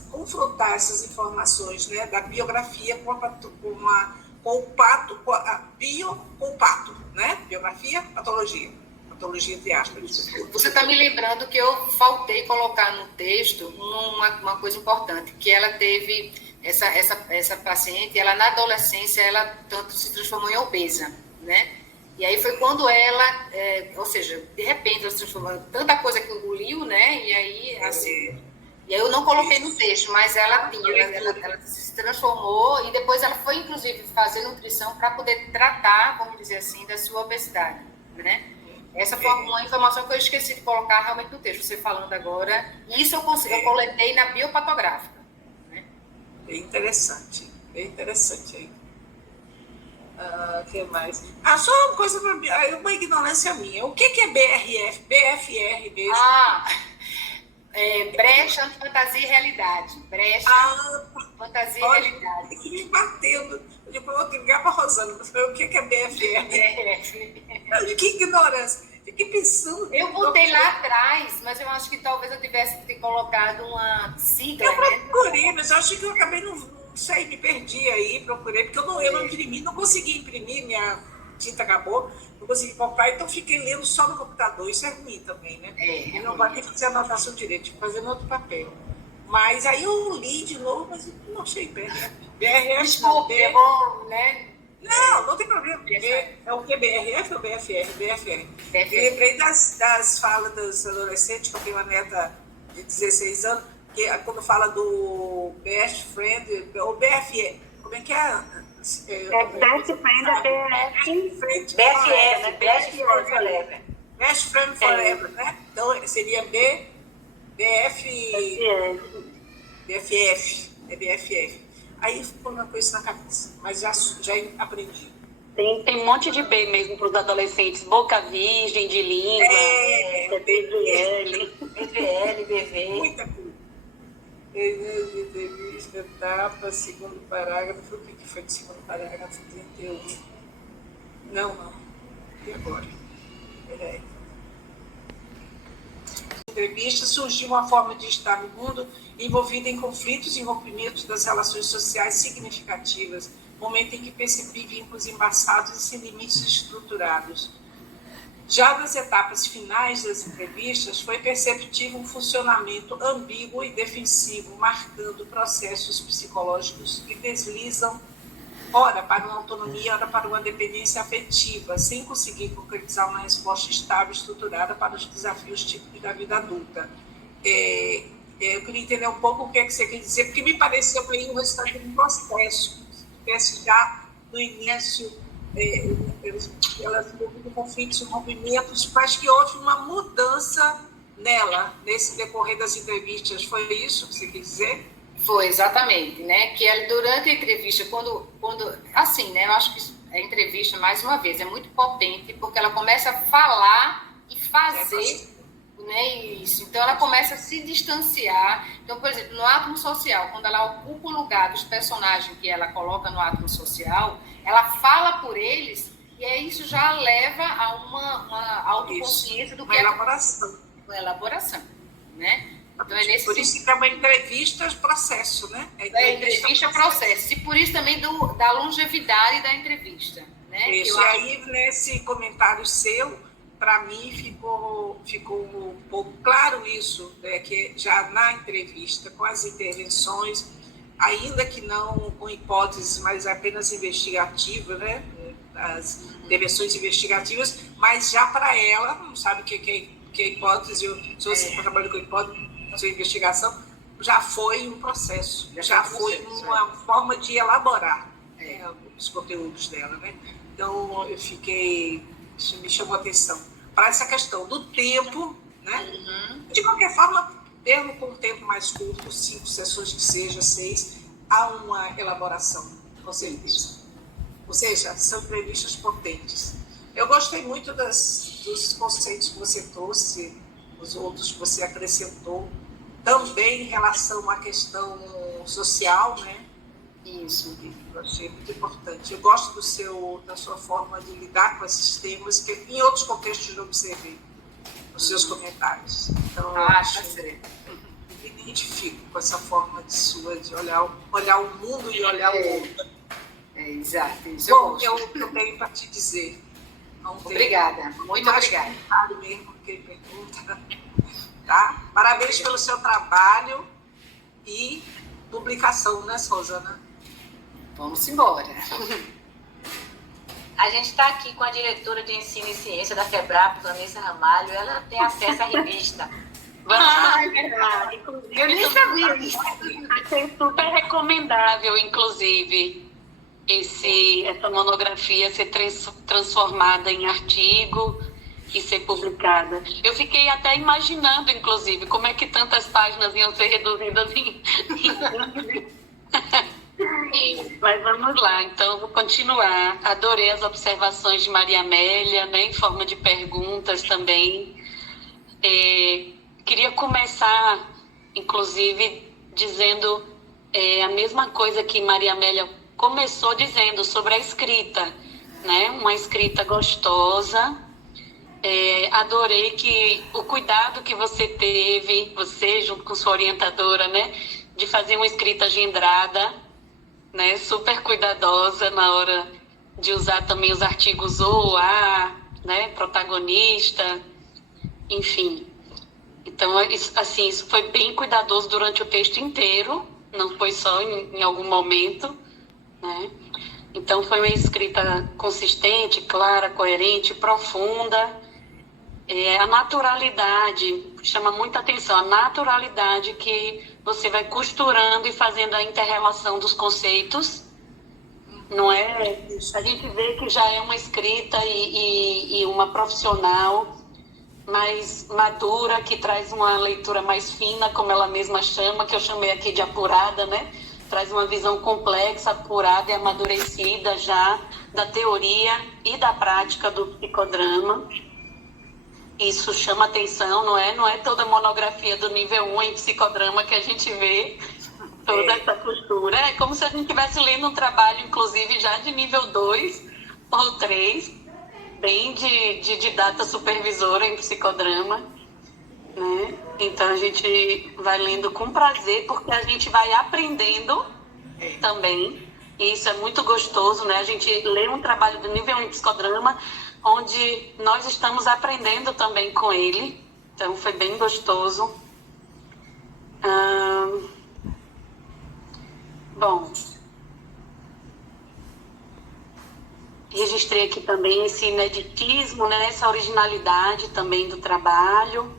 confrontar essas informações, né, da biografia com o pato, com o pato, né? Biografia, patologia entre aspas. Você está me lembrando que eu faltei colocar no texto uma coisa importante, que ela teve, essa paciente, ela na adolescência, ela tanto se transformou em obesa, né? E aí foi quando ela, ou seja, de repente ela se transformou em tanta coisa que engoliu, né? E aí, assim... E aí eu não coloquei no texto, mas ela se transformou e depois ela foi, inclusive, fazer nutrição para poder tratar, vamos dizer assim, da sua obesidade, né? Essa foi uma informação que eu esqueci de colocar realmente no texto, você falando agora. Isso eu coletei na biopatográfica. Né? Bem interessante aí. O que mais? Só uma coisa, uma ignorância minha. O que é BRF? BFR mesmo? Brecha entre fantasia e realidade. Brecha, fantasia e realidade. Que me batendo. Depois eu vou ligar para a Rosana. O que é BFR? Que ignorância. Fiquei pensando. Eu botei lá atrás, mas eu acho que talvez eu tivesse que ter colocado uma sigla. Eu procurei, mas eu acho que eu acabei, não sei, me perdi aí, procurei, porque eu não imprimi, não consegui imprimir, minha tinta acabou, não consegui comprar, então fiquei lendo só no computador. Isso é ruim também, né? Eu não vou ter que fazer a anotação direito, tive que fazer no outro papel. Mas aí eu li de novo, mas eu não achei BRF. Desculpa, é bom, né? Não tem problema. É o que? BRF ou BFR? BFR. Eu lembrei das falas dos adolescentes, que eu tenho uma neta de 16 anos, que quando fala do best friend, ou BFR, como é que é? Best friend é BFF. Best friend forever. Best friend forever, né? Então seria BFF. Aí ficou uma coisa na cabeça, mas já aprendi. Tem um monte de B mesmo para os adolescentes. Boca virgem, de língua. BVL, BV. Muita coisa. Entrevista, etapa, segundo parágrafo. O que foi do segundo parágrafo? 31. Não. E agora? Peraí. Entrevista surgiu uma forma de estar no mundo envolvida em conflitos e rompimentos das relações sociais significativas, momento em que percebi vínculos embaçados e sem limites estruturados. Já nas etapas finais das entrevistas, foi perceptível um funcionamento ambíguo e defensivo, marcando processos psicológicos que deslizam ora para uma autonomia, ora para uma dependência afetiva, sem conseguir concretizar uma resposta estável e estruturada para os desafios típicos da vida adulta. Eu queria entender um pouco o que é que você quer dizer, porque me pareceu aí um resultado de um processo, se tivesse já no início, ela se envolveu com conflitos e rompimentos, mas que houve uma mudança nela, nesse decorrer das entrevistas. Foi isso que você quer dizer? Foi, exatamente, né? Que durante a entrevista, quando assim, né? Eu acho que a entrevista, mais uma vez, é muito potente, porque ela começa a falar e fazer, né? Isso. Então, ela começa a se distanciar. Então, por exemplo, no átomo social, quando ela ocupa o lugar dos personagens que ela coloca no átomo social, ela fala por eles, e aí isso já leva a uma autoconsciência do que uma elaboração. Uma elaboração, né? Então, é nesse por isso que é uma entrevista processo, né? Entrevista processo. E por isso também da longevidade da entrevista, né? Isso. E aí, nesse comentário seu, para mim ficou um pouco claro isso, né? Que já na entrevista, com as intervenções, ainda que não com hipóteses, mas apenas investigativas, né? As intervenções investigativas, mas já para ela, não sabe o que é hipótese, se você está trabalhando com hipótese, sua investigação, já foi um processo, já foi uma forma de elaborar os conteúdos dela, né? Então, isso me chamou a atenção para essa questão do tempo, né? De qualquer forma, mesmo com um tempo mais curto, 5 sessões que seja, 6, há uma elaboração, com certeza. Ou seja, são entrevistas potentes. Eu gostei muito dos conceitos que você trouxe, os outros que você acrescentou, também em relação à questão social, né? Isso. Eu achei muito importante. Eu gosto da sua forma de lidar com esses temas, que em outros contextos eu observei nos seus comentários. Então, tá certo. Me identifico com essa forma sua de olhar o mundo e olhar o outro. Exato. Isso Bom, eu tenho para te dizer. Obrigada, muito obrigada. Mesmo quem pergunta. Tá? Parabéns pelo seu trabalho e publicação, né, Rosana? Vamos embora. A gente está aqui com a diretora de Ensino e Ciência da FEBRAP, Vanessa Ramalho. Ela tem acesso à revista. É verdade. Inclusive, Eu nem sabia isso. achei super recomendável, inclusive, essa monografia ser transformada em artigo e ser publicada. Eu fiquei até imaginando, inclusive, como é que tantas páginas iam ser reduzidas em... Mas vamos lá, então vou continuar. Adorei as observações de Maria Amélia, né, em forma de perguntas também. Queria começar, inclusive, dizendo a mesma coisa que Maria Amélia começou dizendo sobre a escrita, né? Uma escrita gostosa. Adorei o cuidado que você teve, você junto com sua orientadora, né? De fazer uma escrita agendrada, né? Super cuidadosa na hora de usar também os artigos ou a, né? Protagonista, enfim. Então, isso foi bem cuidadoso durante o texto inteiro, não foi só em algum momento, né? Então, foi uma escrita consistente, clara, coerente, profunda. A naturalidade, chama muita atenção, a naturalidade que você vai costurando e fazendo a inter-relação dos conceitos, não é? A gente vê que já é uma escrita e uma profissional mais madura, que traz uma leitura mais fina, como ela mesma chama, que eu chamei aqui de apurada, né? Traz uma visão complexa, apurada e amadurecida já da teoria e da prática do psicodrama. Isso chama atenção, não é? Não é toda monografia do nível 1 em psicodrama que a gente vê toda essa costura. É como se a gente estivesse lendo um trabalho, inclusive, já de nível 2 ou 3, bem de data supervisora em psicodrama, né? Então, a gente vai lendo com prazer, porque a gente vai aprendendo também. E isso é muito gostoso, né? A gente lê um trabalho do nível 1 em psicodrama, onde nós estamos aprendendo também com ele. Então, foi bem gostoso. Bom, Registrei aqui também esse ineditismo, né? Essa originalidade também do trabalho.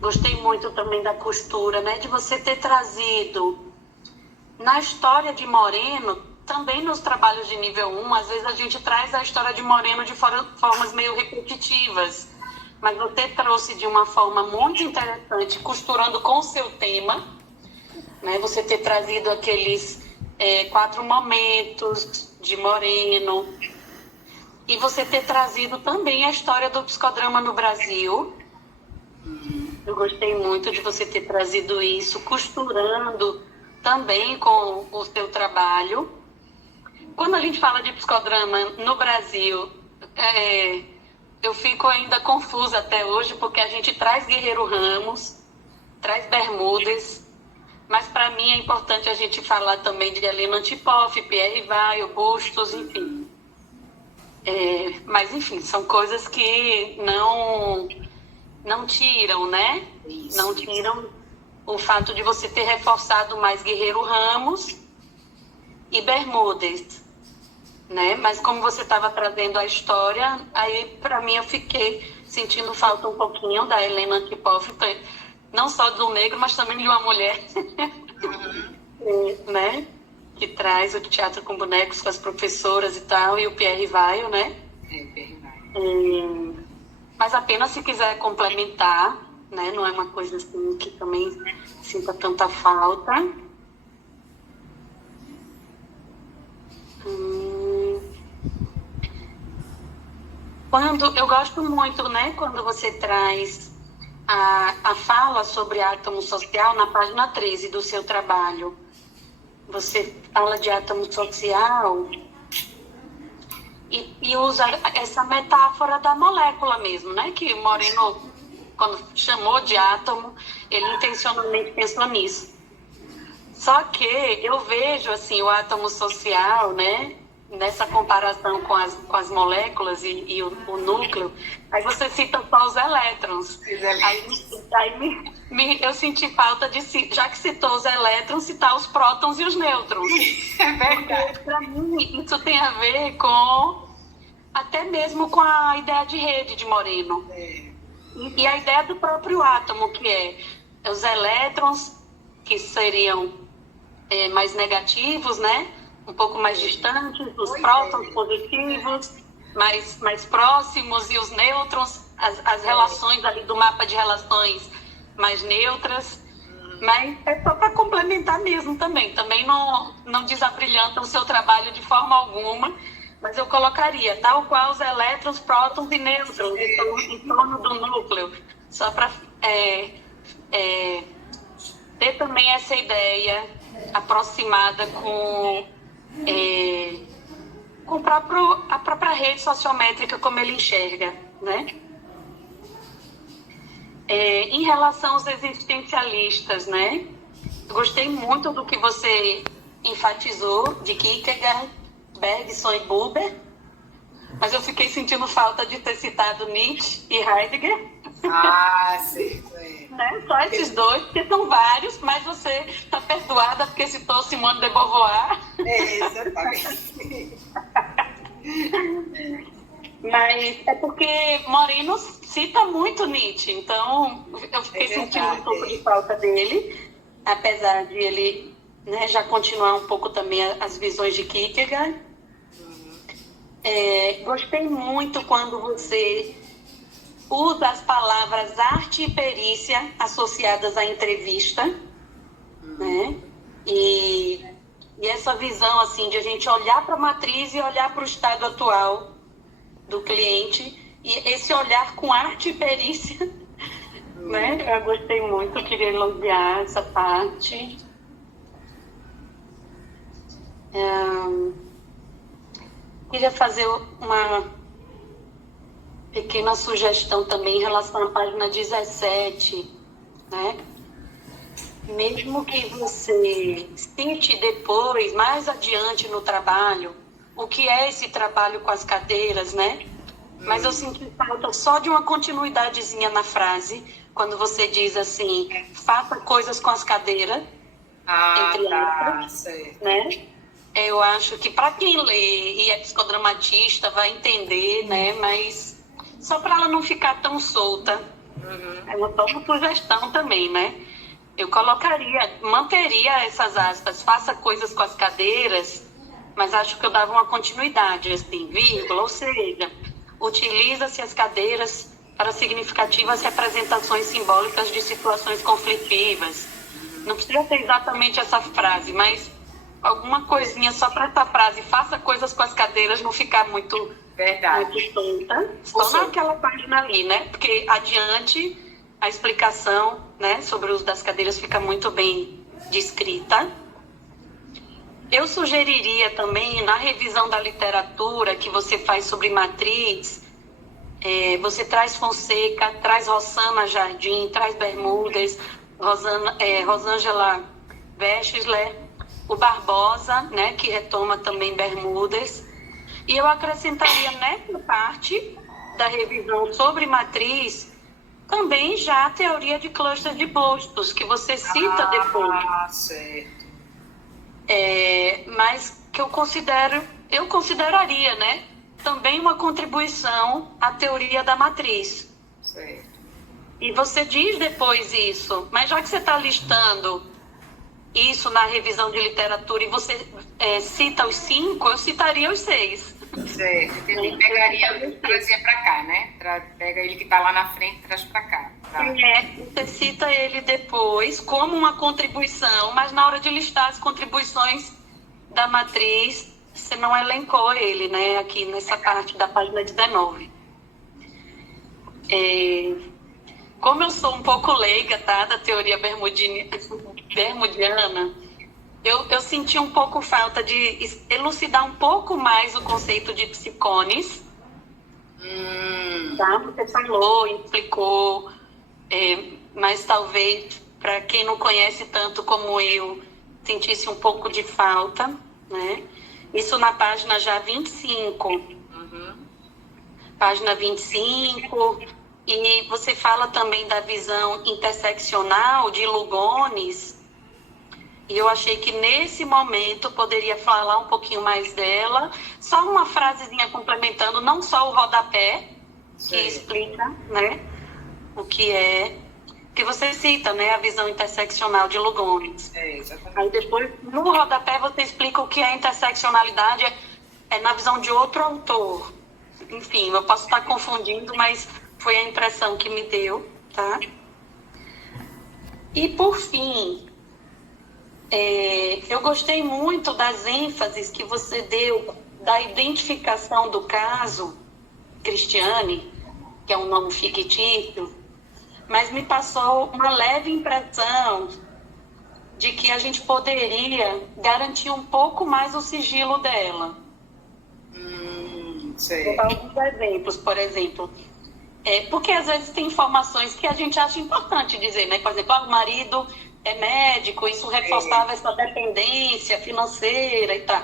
Gostei muito também da costura, né? De você ter trazido na história de Moreno, também nos trabalhos de nível 1, às vezes a gente traz a história de Moreno de formas meio repetitivas, mas você trouxe de uma forma muito interessante, costurando com o seu tema, né? Você ter trazido aqueles 4 momentos de Moreno, e você ter trazido também a história do psicodrama no Brasil. Eu gostei muito de você ter trazido isso, costurando também com o seu trabalho. Quando a gente fala de psicodrama no Brasil, eu fico ainda confusa até hoje, porque a gente traz Guerreiro Ramos, traz Bermúdez, mas para mim é importante a gente falar também de Helena Antipoff, Pierre Weil, Bustos, enfim. Mas, enfim, são coisas que não tiram, né? Isso. Não tiram o fato de você ter reforçado mais Guerreiro Ramos e Bermúdez, né? Mas como você estava trazendo a história, aí para mim eu fiquei sentindo falta um pouquinho da Helena Antipoff, não só do negro, mas também de uma mulher, né? Que traz o teatro com bonecos, com as professoras e tal, e o Pierre Weil, né? Pierre Weil. Mas apenas se quiser complementar, né? Não é uma coisa assim que também sinta tanta falta. Eu gosto muito, né? Quando você traz a fala sobre átomo social na página 13 do seu trabalho. Você fala de átomo social e usa essa metáfora da molécula mesmo, né? Que o Moreno, quando chamou de átomo, ele intencionalmente pensou nisso. Só que eu vejo assim, o átomo social, né? Nessa comparação com as moléculas e o núcleo, aí você cita só os elétrons. Aí eu senti falta de, já que citou os elétrons, citar os prótons e os nêutrons. É verdade. Para mim, isso tem a ver com, até mesmo com a ideia de rede de Moreno. E a ideia do próprio átomo, que é os elétrons, que seriam mais negativos, né? Um pouco mais distantes, os prótons positivos, mais próximos, e os nêutrons, as relações ali do mapa de relações mais neutras. Mas é só para complementar mesmo também. Também não desabrilhanta o seu trabalho de forma alguma, mas eu colocaria tal qual os elétrons, prótons e nêutrons em torno do núcleo, só para ter também essa ideia aproximada com a própria rede sociométrica, como ele enxerga, né? Em relação aos existencialistas, né? Eu gostei muito do que você enfatizou de Kierkegaard, Bergson e Buber, mas eu fiquei sentindo falta de ter citado Nietzsche e Heidegger. Ah, sim. Né? Só esses dois, porque são vários, mas você está perdoada porque citou Simone de Beauvoir. Exatamente. Mas é porque Moreno cita muito Nietzsche, então eu fiquei sentindo um pouco de falta dele, apesar de ele, né, já continuar um pouco também as visões de Kierkegaard. Gostei muito quando você usa as palavras arte e perícia associadas à entrevista, né? E essa visão assim de a gente olhar para a matriz e olhar para o estado atual do cliente, e esse olhar com arte e perícia, né? Eu gostei muito, queria elogiar essa parte. Queria fazer uma pequena sugestão também em relação à página 17, né? Mesmo que você cite depois, mais adiante no trabalho, o que é esse trabalho com as cadeiras, né? Mas eu senti falta só de uma continuidadezinha na frase, quando você diz assim, faça coisas com as cadeiras, entre outras, né? Eu acho que para quem lê e é psicodramatista vai entender, né? Mas só para ela não ficar tão solta, é uma boa sugestão também, né? Eu manteria essas aspas, faça coisas com as cadeiras, mas acho que eu dava uma continuidade, assim, vírgula, ou seja, utiliza-se as cadeiras para significativas representações simbólicas de situações conflitivas. Não precisa ter exatamente essa frase, mas alguma coisinha só para essa frase, faça coisas com as cadeiras, não ficar muito, Verdade. muito solta. Só naquela página ali, né? Porque adiante a explicação, né, sobre o uso das cadeiras fica muito bem descrita. Eu sugeriria também, na revisão da literatura que você faz sobre matriz, você traz Fonseca, traz Rossana Jardim, traz Bermudes, Rosângela Wechsler, o Barbosa, né, que retoma também Bermudes. E eu acrescentaria nessa parte da revisão sobre matriz também já a teoria de cluster de Bustos, que você cita depois. Certo. Mas que eu consideraria, né, também uma contribuição à teoria da matriz. Certo. E você diz depois isso, mas já que você está listando isso na revisão de literatura e você cita os 5, eu citaria os 6. Certo, entendi. Pegaria, trazia para cá, né? Pega ele que está lá na frente e traz para cá. Tá. Você cita ele depois como uma contribuição, mas na hora de listar as contribuições da matriz, você não elencou ele, né? Aqui nessa parte da página 19. Como eu sou um pouco leiga, tá, da teoria bermudiana, eu senti um pouco falta de elucidar um pouco mais o conceito de psicones. Tá? Você falou, explicou, mas talvez para quem não conhece tanto como eu, sentisse um pouco de falta, né? Isso na página já 25. Página 25, e você fala também da visão interseccional de Lugones. E eu achei que nesse momento poderia falar um pouquinho mais dela. Só uma frasezinha complementando, não só o rodapé, que explica, né, o que é. Que você cita, né, a visão interseccional de Lugones. Exatamente. Aí depois, no rodapé, você explica o que é interseccionalidade, na visão de outro autor. Enfim, eu posso estar confundindo, mas foi a impressão que me deu, tá? E por fim, eu gostei muito das ênfases que você deu da identificação do caso Cristiane, que é um nome fictício, mas me passou uma leve impressão de que a gente poderia garantir um pouco mais o sigilo dela. Vou dar alguns exemplos, por exemplo. Porque às vezes tem informações que a gente acha importante dizer, né? Por exemplo, o marido é médico, isso reforçava essa dependência financeira e tal.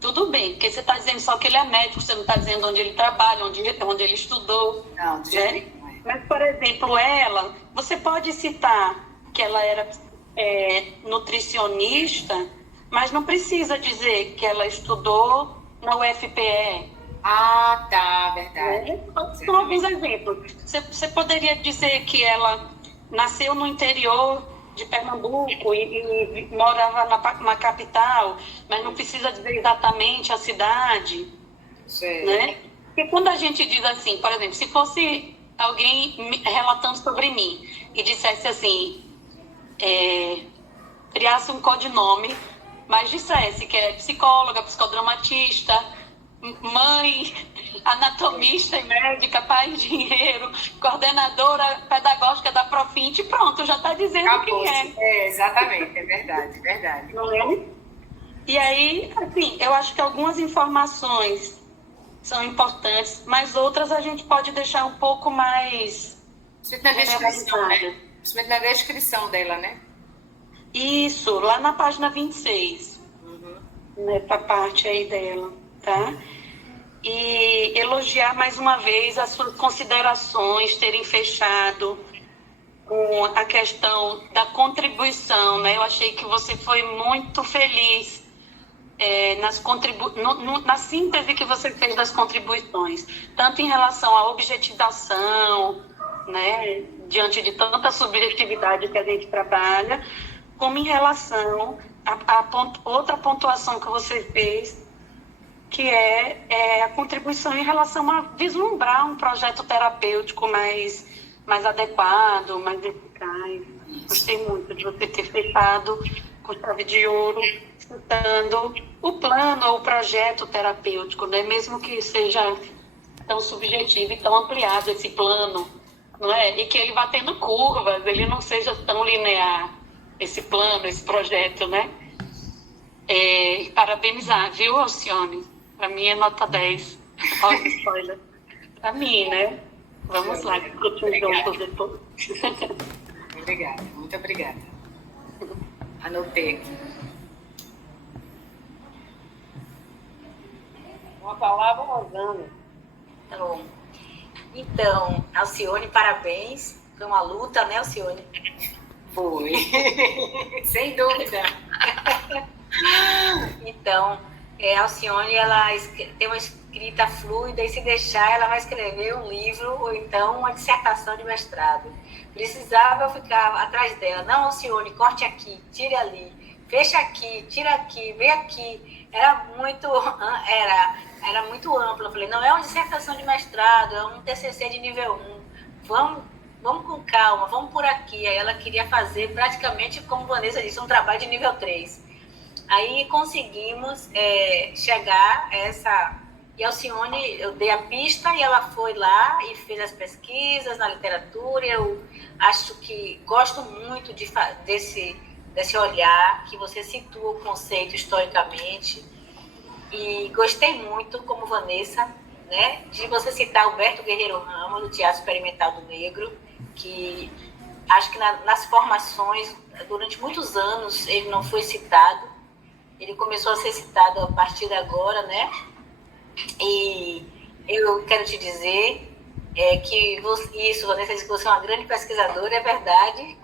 Tudo bem, porque você está dizendo só que ele é médico, você não está dizendo onde ele trabalha, onde ele estudou. Não, né? Mas, por exemplo, você pode citar que ela era nutricionista, mas não precisa dizer que ela estudou na UFPE. Ah, tá, verdade. São alguns exemplos. Você poderia dizer que ela nasceu no interior de Pernambuco e morava na capital, mas não precisa dizer exatamente a cidade. Né? Porque quando a gente diz assim, por exemplo, se fosse alguém relatando sobre mim e dissesse assim, criasse um codinome, mas dissesse que é psicóloga, psicodramatista, mãe, anatomista e médica, pai de dinheiro, coordenadora pedagógica da Profint, pronto, já está dizendo Acabou. quem é. Exatamente, é verdade. Não é? E aí, assim, eu acho que algumas informações são importantes, mas outras a gente pode deixar um pouco mais... Principalmente na descrição, né? Principalmente na descrição dela, né? Isso, lá na página 26. Nessa parte aí dela, tá? E elogiar mais uma vez as suas considerações, terem fechado com a questão da contribuição, né? Eu achei que você foi muito feliz na síntese que você fez das contribuições, tanto em relação à objetivação, né, diante de tanta subjetividade que a gente trabalha, como em relação à outra pontuação que você fez, que é a contribuição em relação a vislumbrar um projeto terapêutico mais adequado, mais eficaz. Gostei muito de você ter fechado com chave de ouro, citando o plano ou o projeto terapêutico, né? Mesmo que seja tão subjetivo e tão ampliado esse plano, não é? E que ele vá tendo curvas, ele não seja tão linear, esse plano, esse projeto, né? Parabenizar, viu, Alcione? Para mim é nota 10. Olha o spoiler. Para mim, né? Vamos lá, continuamos depois. Obrigada, muito obrigada. Anotei aqui. Uma palavra, Rosana. Tá bom. Então, Alcione, parabéns. Foi uma luta, né, Alcione? Foi. Sem dúvida. Então, a Alcione, ela tem uma escrita fluida e se deixar, ela vai escrever um livro ou então uma dissertação de mestrado. Precisava eu ficar atrás dela. Não, Alcione, corte aqui, tire ali, fecha aqui, tira aqui, vem aqui. Era muito amplo. Eu falei, não é uma dissertação de mestrado, é um TCC de nível 1. Vamos com calma, vamos por aqui. Aí ela queria fazer praticamente, como Vanessa disse, um trabalho de nível 3. Aí conseguimos chegar a essa... E a Alcione, eu dei a pista e ela foi lá e fez as pesquisas na literatura. Eu acho que gosto muito desse olhar, que você situa o conceito historicamente. E gostei muito, como Vanessa, né, de você citar Alberto Guerreiro Ramos, do Teatro Experimental do Negro, que acho que nas formações, durante muitos anos, ele não foi citado. Ele começou a ser citado a partir de agora, né? E eu quero te dizer que Vanessa disse que você é uma grande pesquisadora, é verdade,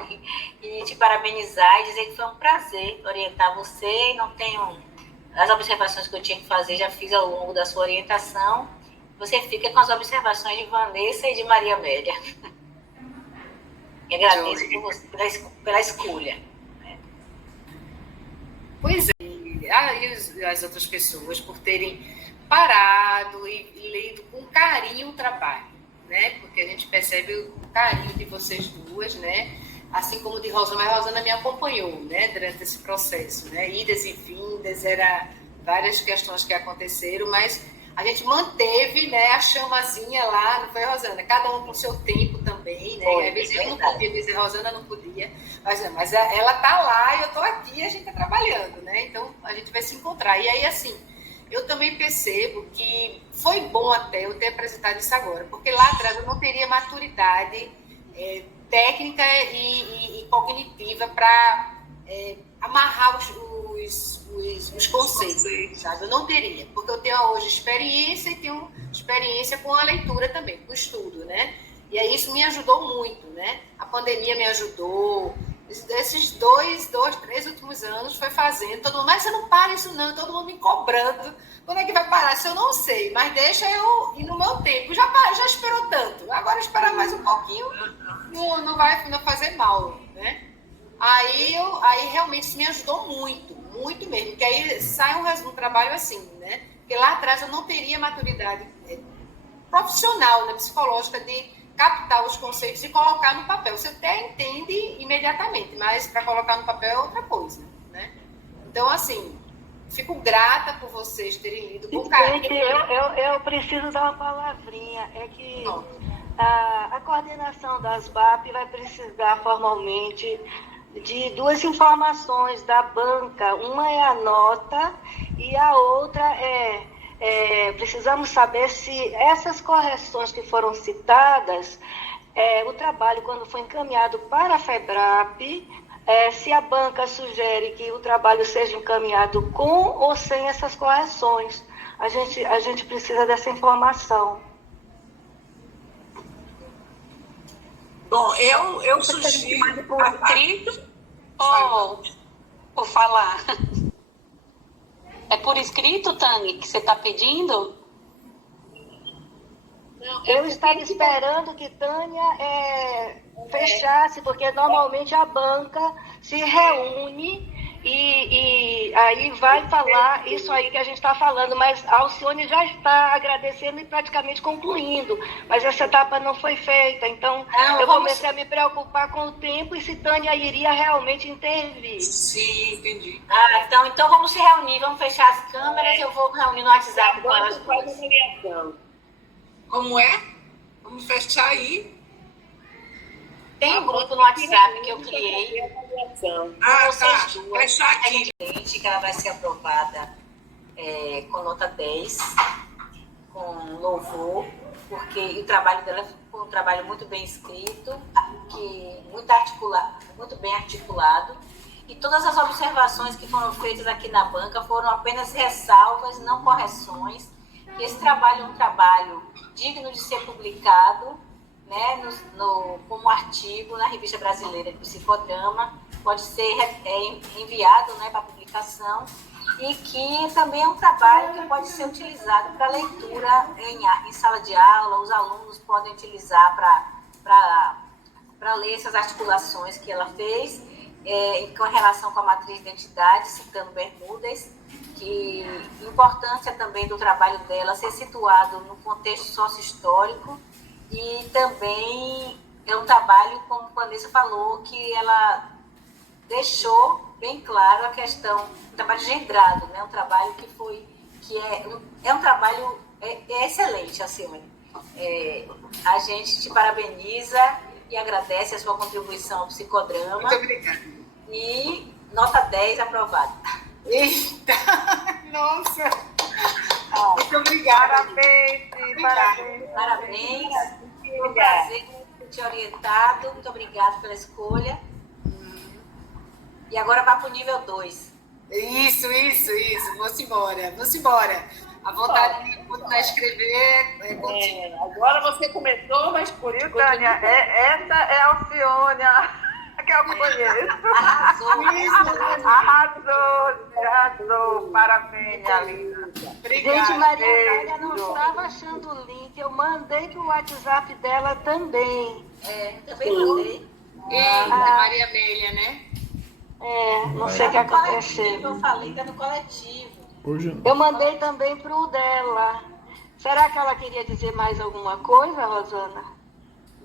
e te parabenizar e dizer que foi um prazer orientar você. Não tenho as observações que eu tinha que fazer, já fiz ao longo da sua orientação. Você fica com as observações de Vanessa e de Maria Amélia. E agradeço por você, pela escolha. Pois é, e as outras pessoas por terem parado e lido com carinho o trabalho, né? Porque a gente percebe o carinho de vocês duas, né? Assim como de Rosana, mas a Rosana me acompanhou, né? Durante esse processo, né? Idas e vindas, era várias questões que aconteceram, mas a gente manteve, né, a chamazinha lá, não foi, Rosana? Cada um com o seu tempo também, né? Às vezes eu não podia dizer, Rosana não podia, mas ela tá lá e eu tô aqui e a gente tá trabalhando, né? Então a gente vai se encontrar. E aí, assim, eu também percebo que foi bom até eu ter apresentado isso agora, porque lá atrás eu não teria maturidade técnica e cognitiva para amarrar os conceitos, sabe? Eu não teria, porque eu tenho hoje experiência e tenho experiência com a leitura também, com o estudo, né? E aí isso me ajudou muito, né? A pandemia me ajudou. Esses 3 últimos anos foi fazendo, todo mundo, mas você não para isso não, todo mundo me cobrando, quando é que vai parar? Se eu não sei, mas deixa eu ir no meu tempo, já esperou tanto, agora esperar mais um pouquinho não vai não fazer mal, né? Aí realmente isso me ajudou muito, muito mesmo, porque aí sai um trabalho assim, né? Porque lá atrás eu não teria maturidade profissional, né, psicológica de captar os conceitos e colocar no papel. Você até entende imediatamente, mas para colocar no papel é outra coisa, né? Então, assim, fico grata por vocês terem lido com carinho. Gente, eu preciso dar uma palavrinha. É que a coordenação das BAP vai precisar formalmente de 2 informações da banca. Uma é a nota e a outra precisamos saber se essas correções que foram citadas, o trabalho, quando foi encaminhado para a FEBRAP, se a banca sugere que o trabalho seja encaminhado com ou sem essas correções. A gente precisa dessa informação. Bom, eu sugiro... Por escrito ou falar? É por escrito, Tânia, que você está pedindo? Não, Eu estava esperando que Tânia fechasse, porque normalmente a banca se reúne e aí vai falar isso aí que a gente está falando, mas a Alcione já está agradecendo e praticamente concluindo, mas essa etapa não foi feita, então Não, eu vamos- comecei a me preocupar com o tempo e se Tânia iria realmente intervir. Sim, entendi. Então vamos se reunir, vamos fechar as câmeras, eu vou reunir no WhatsApp com elas Agora faz a duas. avaliação. Como é? Vamos fechar aí. Tem um grupo no WhatsApp que eu criei, Ah, vocês tá. duas. Fechar aqui. que ela vai ser aprovada com nota 10, com louvor, porque o trabalho dela foi um trabalho muito bem escrito, muito bem articulado, e todas as observações que foram feitas aqui na banca foram apenas ressalvas, não correções. E esse trabalho é um trabalho digno de ser publicado, né, como artigo na Revista Brasileira de Psicodrama, pode ser enviado, né, para publicação, e que também é um trabalho que pode ser utilizado para leitura em sala de aula. Os alunos podem utilizar para ler essas articulações que ela fez com relação com a matriz de identidade, citando Bermudas, que a importância também do trabalho dela ser situado no contexto sócio-histórico, e também é um trabalho, como a Vanessa falou, que ela deixou bem claro a questão, um trabalho gendrado, né? Um trabalho é um trabalho excelente, assim, a gente te parabeniza e agradece a sua contribuição ao psicodrama. Muito obrigada. E nota 10 aprovada. Eita! Nossa! Muito obrigada. Parabéns, parabéns. Parabéns. Foi um prazer ter te orientado. Muito obrigada pela escolha. E agora vai para o nível 2. Isso. Vamos embora. A vontade de continuar a escrever continua. Agora você começou, mas Por isso, Tânia, essa é a Alcione, que eu conheço. Arrasou. Parabéns, minha linda. Gente, Maria Amélia não Beijo. estava achando o link, eu mandei para o WhatsApp dela também. Também mandei. Eita, Maria Amélia, né? Não sei o que aconteceu. Eu falei, está no coletivo. Hoje, Eu mandei também para o dela. Será que ela queria dizer mais alguma coisa, Rosana?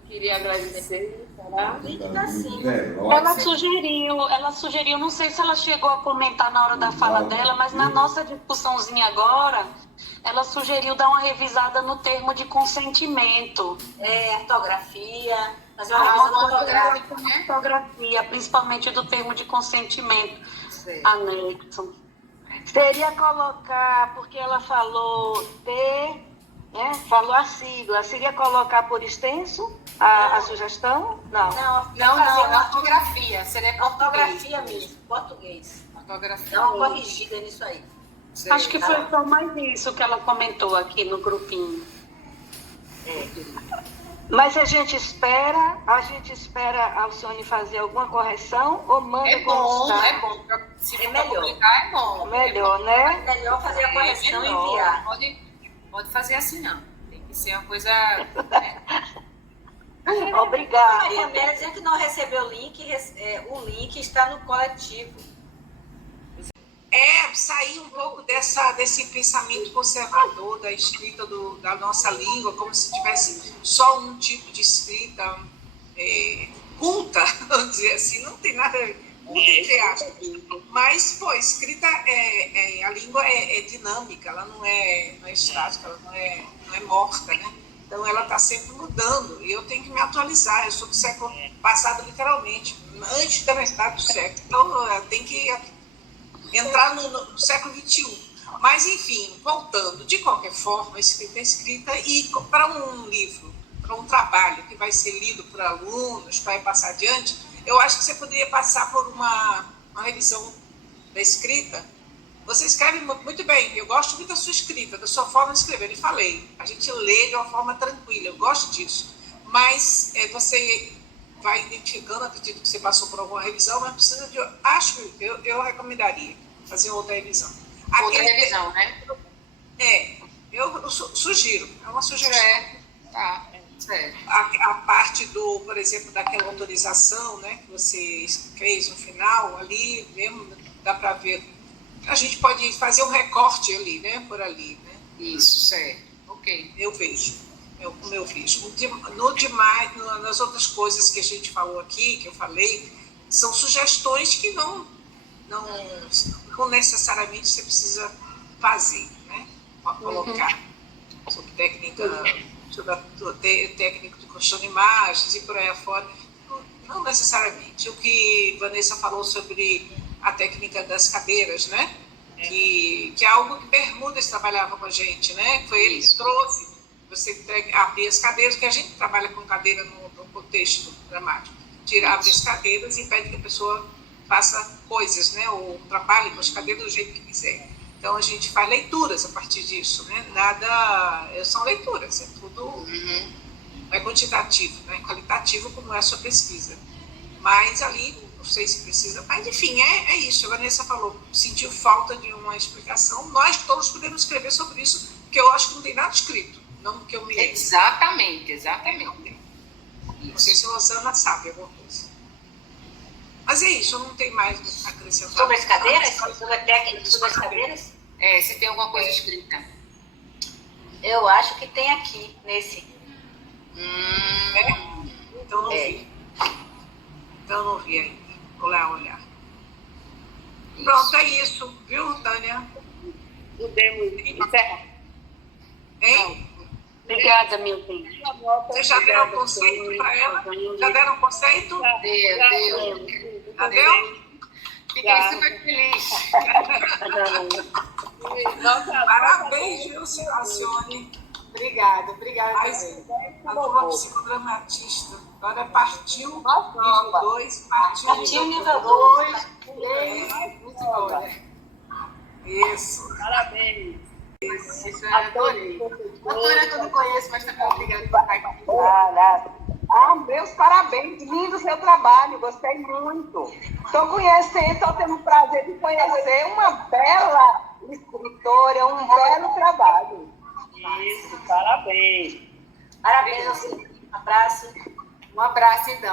queria agradecer. Ela sugeriu, não sei se ela chegou a comentar na hora da fala dela, mas na nossa discussãozinha agora, ela sugeriu dar uma revisada no termo de consentimento. Ortografia, fazer uma revisão ortográfica. Ortografia, principalmente do termo de consentimento anexo. Seria colocar, porque ela falou falou a sigla. Seria colocar por extenso a sugestão? Não. Não, ortografia. Seria Ortografia mesmo, português. Ortografia. Dá uma corrigida nisso aí. Acho que foi só mais isso que ela comentou aqui no grupinho. Mas a gente espera a Alcione fazer alguma correção ou manda como está? É bom. Se for melhor. publicar, é bom. Melhor, né? É melhor fazer a correção e melhor. enviar. Pode fazer assim, não. Tem que ser uma coisa... Obrigada. Maria Amélia dizendo que não recebeu o link, o link está no coletivo. Sair um pouco desse pensamento conservador da escrita da nossa língua, como se tivesse só um tipo de escrita culta, vamos dizer assim, não tem nada culta entre aspas. Mas, escrita, a língua é dinâmica, ela não é estática, ela não é morta, né? Então, ela está sempre mudando e eu tenho que me atualizar. Eu sou do século passado, literalmente, antes da metade do século. Então, tem que entrar no século XXI. Mas, enfim, voltando, de qualquer forma, escrita é escrita, e para um livro, para um trabalho que vai ser lido por alunos, vai passar adiante, eu acho que você poderia passar por uma revisão da escrita. Você escreve muito bem, eu gosto muito da sua escrita, da sua forma de escrever, eu falei, a gente lê de uma forma tranquila, eu gosto disso, mas você vai identificando, acredito que você passou por alguma revisão, mas precisa eu recomendaria fazer outra revisão. Outra revisão, né? Eu sugiro, é uma sugestão. Tá, certo. A parte do, por exemplo, daquela autorização, né, que você fez no final, ali mesmo dá para ver. A gente pode fazer um recorte ali, né, por ali, né? Isso, certo. Ok. Eu vejo, como eu vejo. No demais, nas outras coisas que a gente falou aqui, que eu falei, são sugestões que não necessariamente você precisa fazer, né? Colocar sobre técnica, sobre a técnica de construção de imagens e por aí afora. Não necessariamente. O que Vanessa falou sobre a técnica das cadeiras, né? Que é algo que Bermudas trabalhava com a gente, né? Foi ele que trouxe. Você abrir as cadeiras, que a gente trabalha com cadeira no contexto dramático. Tirar as cadeiras e impede que a pessoa faça coisas, né? Ou trabalhe com as cadeiras do jeito que quiser. Então, a gente faz leituras a partir disso, né? São leituras, é tudo... Não é quantitativo, não é qualitativo como é a sua pesquisa. Mas ali, não sei se precisa... Mas, enfim, é isso. A Vanessa falou, sentiu falta de uma explicação. Nós todos podemos escrever sobre isso, porque eu acho que não tem nada escrito, não que eu me lembro. Exatamente. Não sei se a Rosana sabe alguma coisa. Mas é isso, eu não tenho mais a acrescentar. Sobre as cadeiras? Sobre a técnica sobre as cadeiras? Se tem alguma coisa escrita. Eu acho que tem aqui, nesse. Então não vi. Então não vi ainda. Vou lá olhar. Isso. Pronto, é isso. Viu, Tânia? Podemos encerrar. Hein? Obrigada, meu bem. Vocês já deram conceito para ela? Já deram conceito? Deu. Já deu? Fiquei super feliz. Parabéns, viu, Alcione? Obrigada Mas a tua psicodramatista agora partiu nível 2, Partiu nível 2. Muito bom. Isso. Parabéns. Adorei. Doutora que eu não conheço, mas também obrigada por estar aqui. Meus parabéns, lindo seu trabalho, gostei muito. Estou tendo o prazer de conhecer uma bela escritora, um belo trabalho. Isso, parabéns. Parabéns, um abraço. Um abraço, então.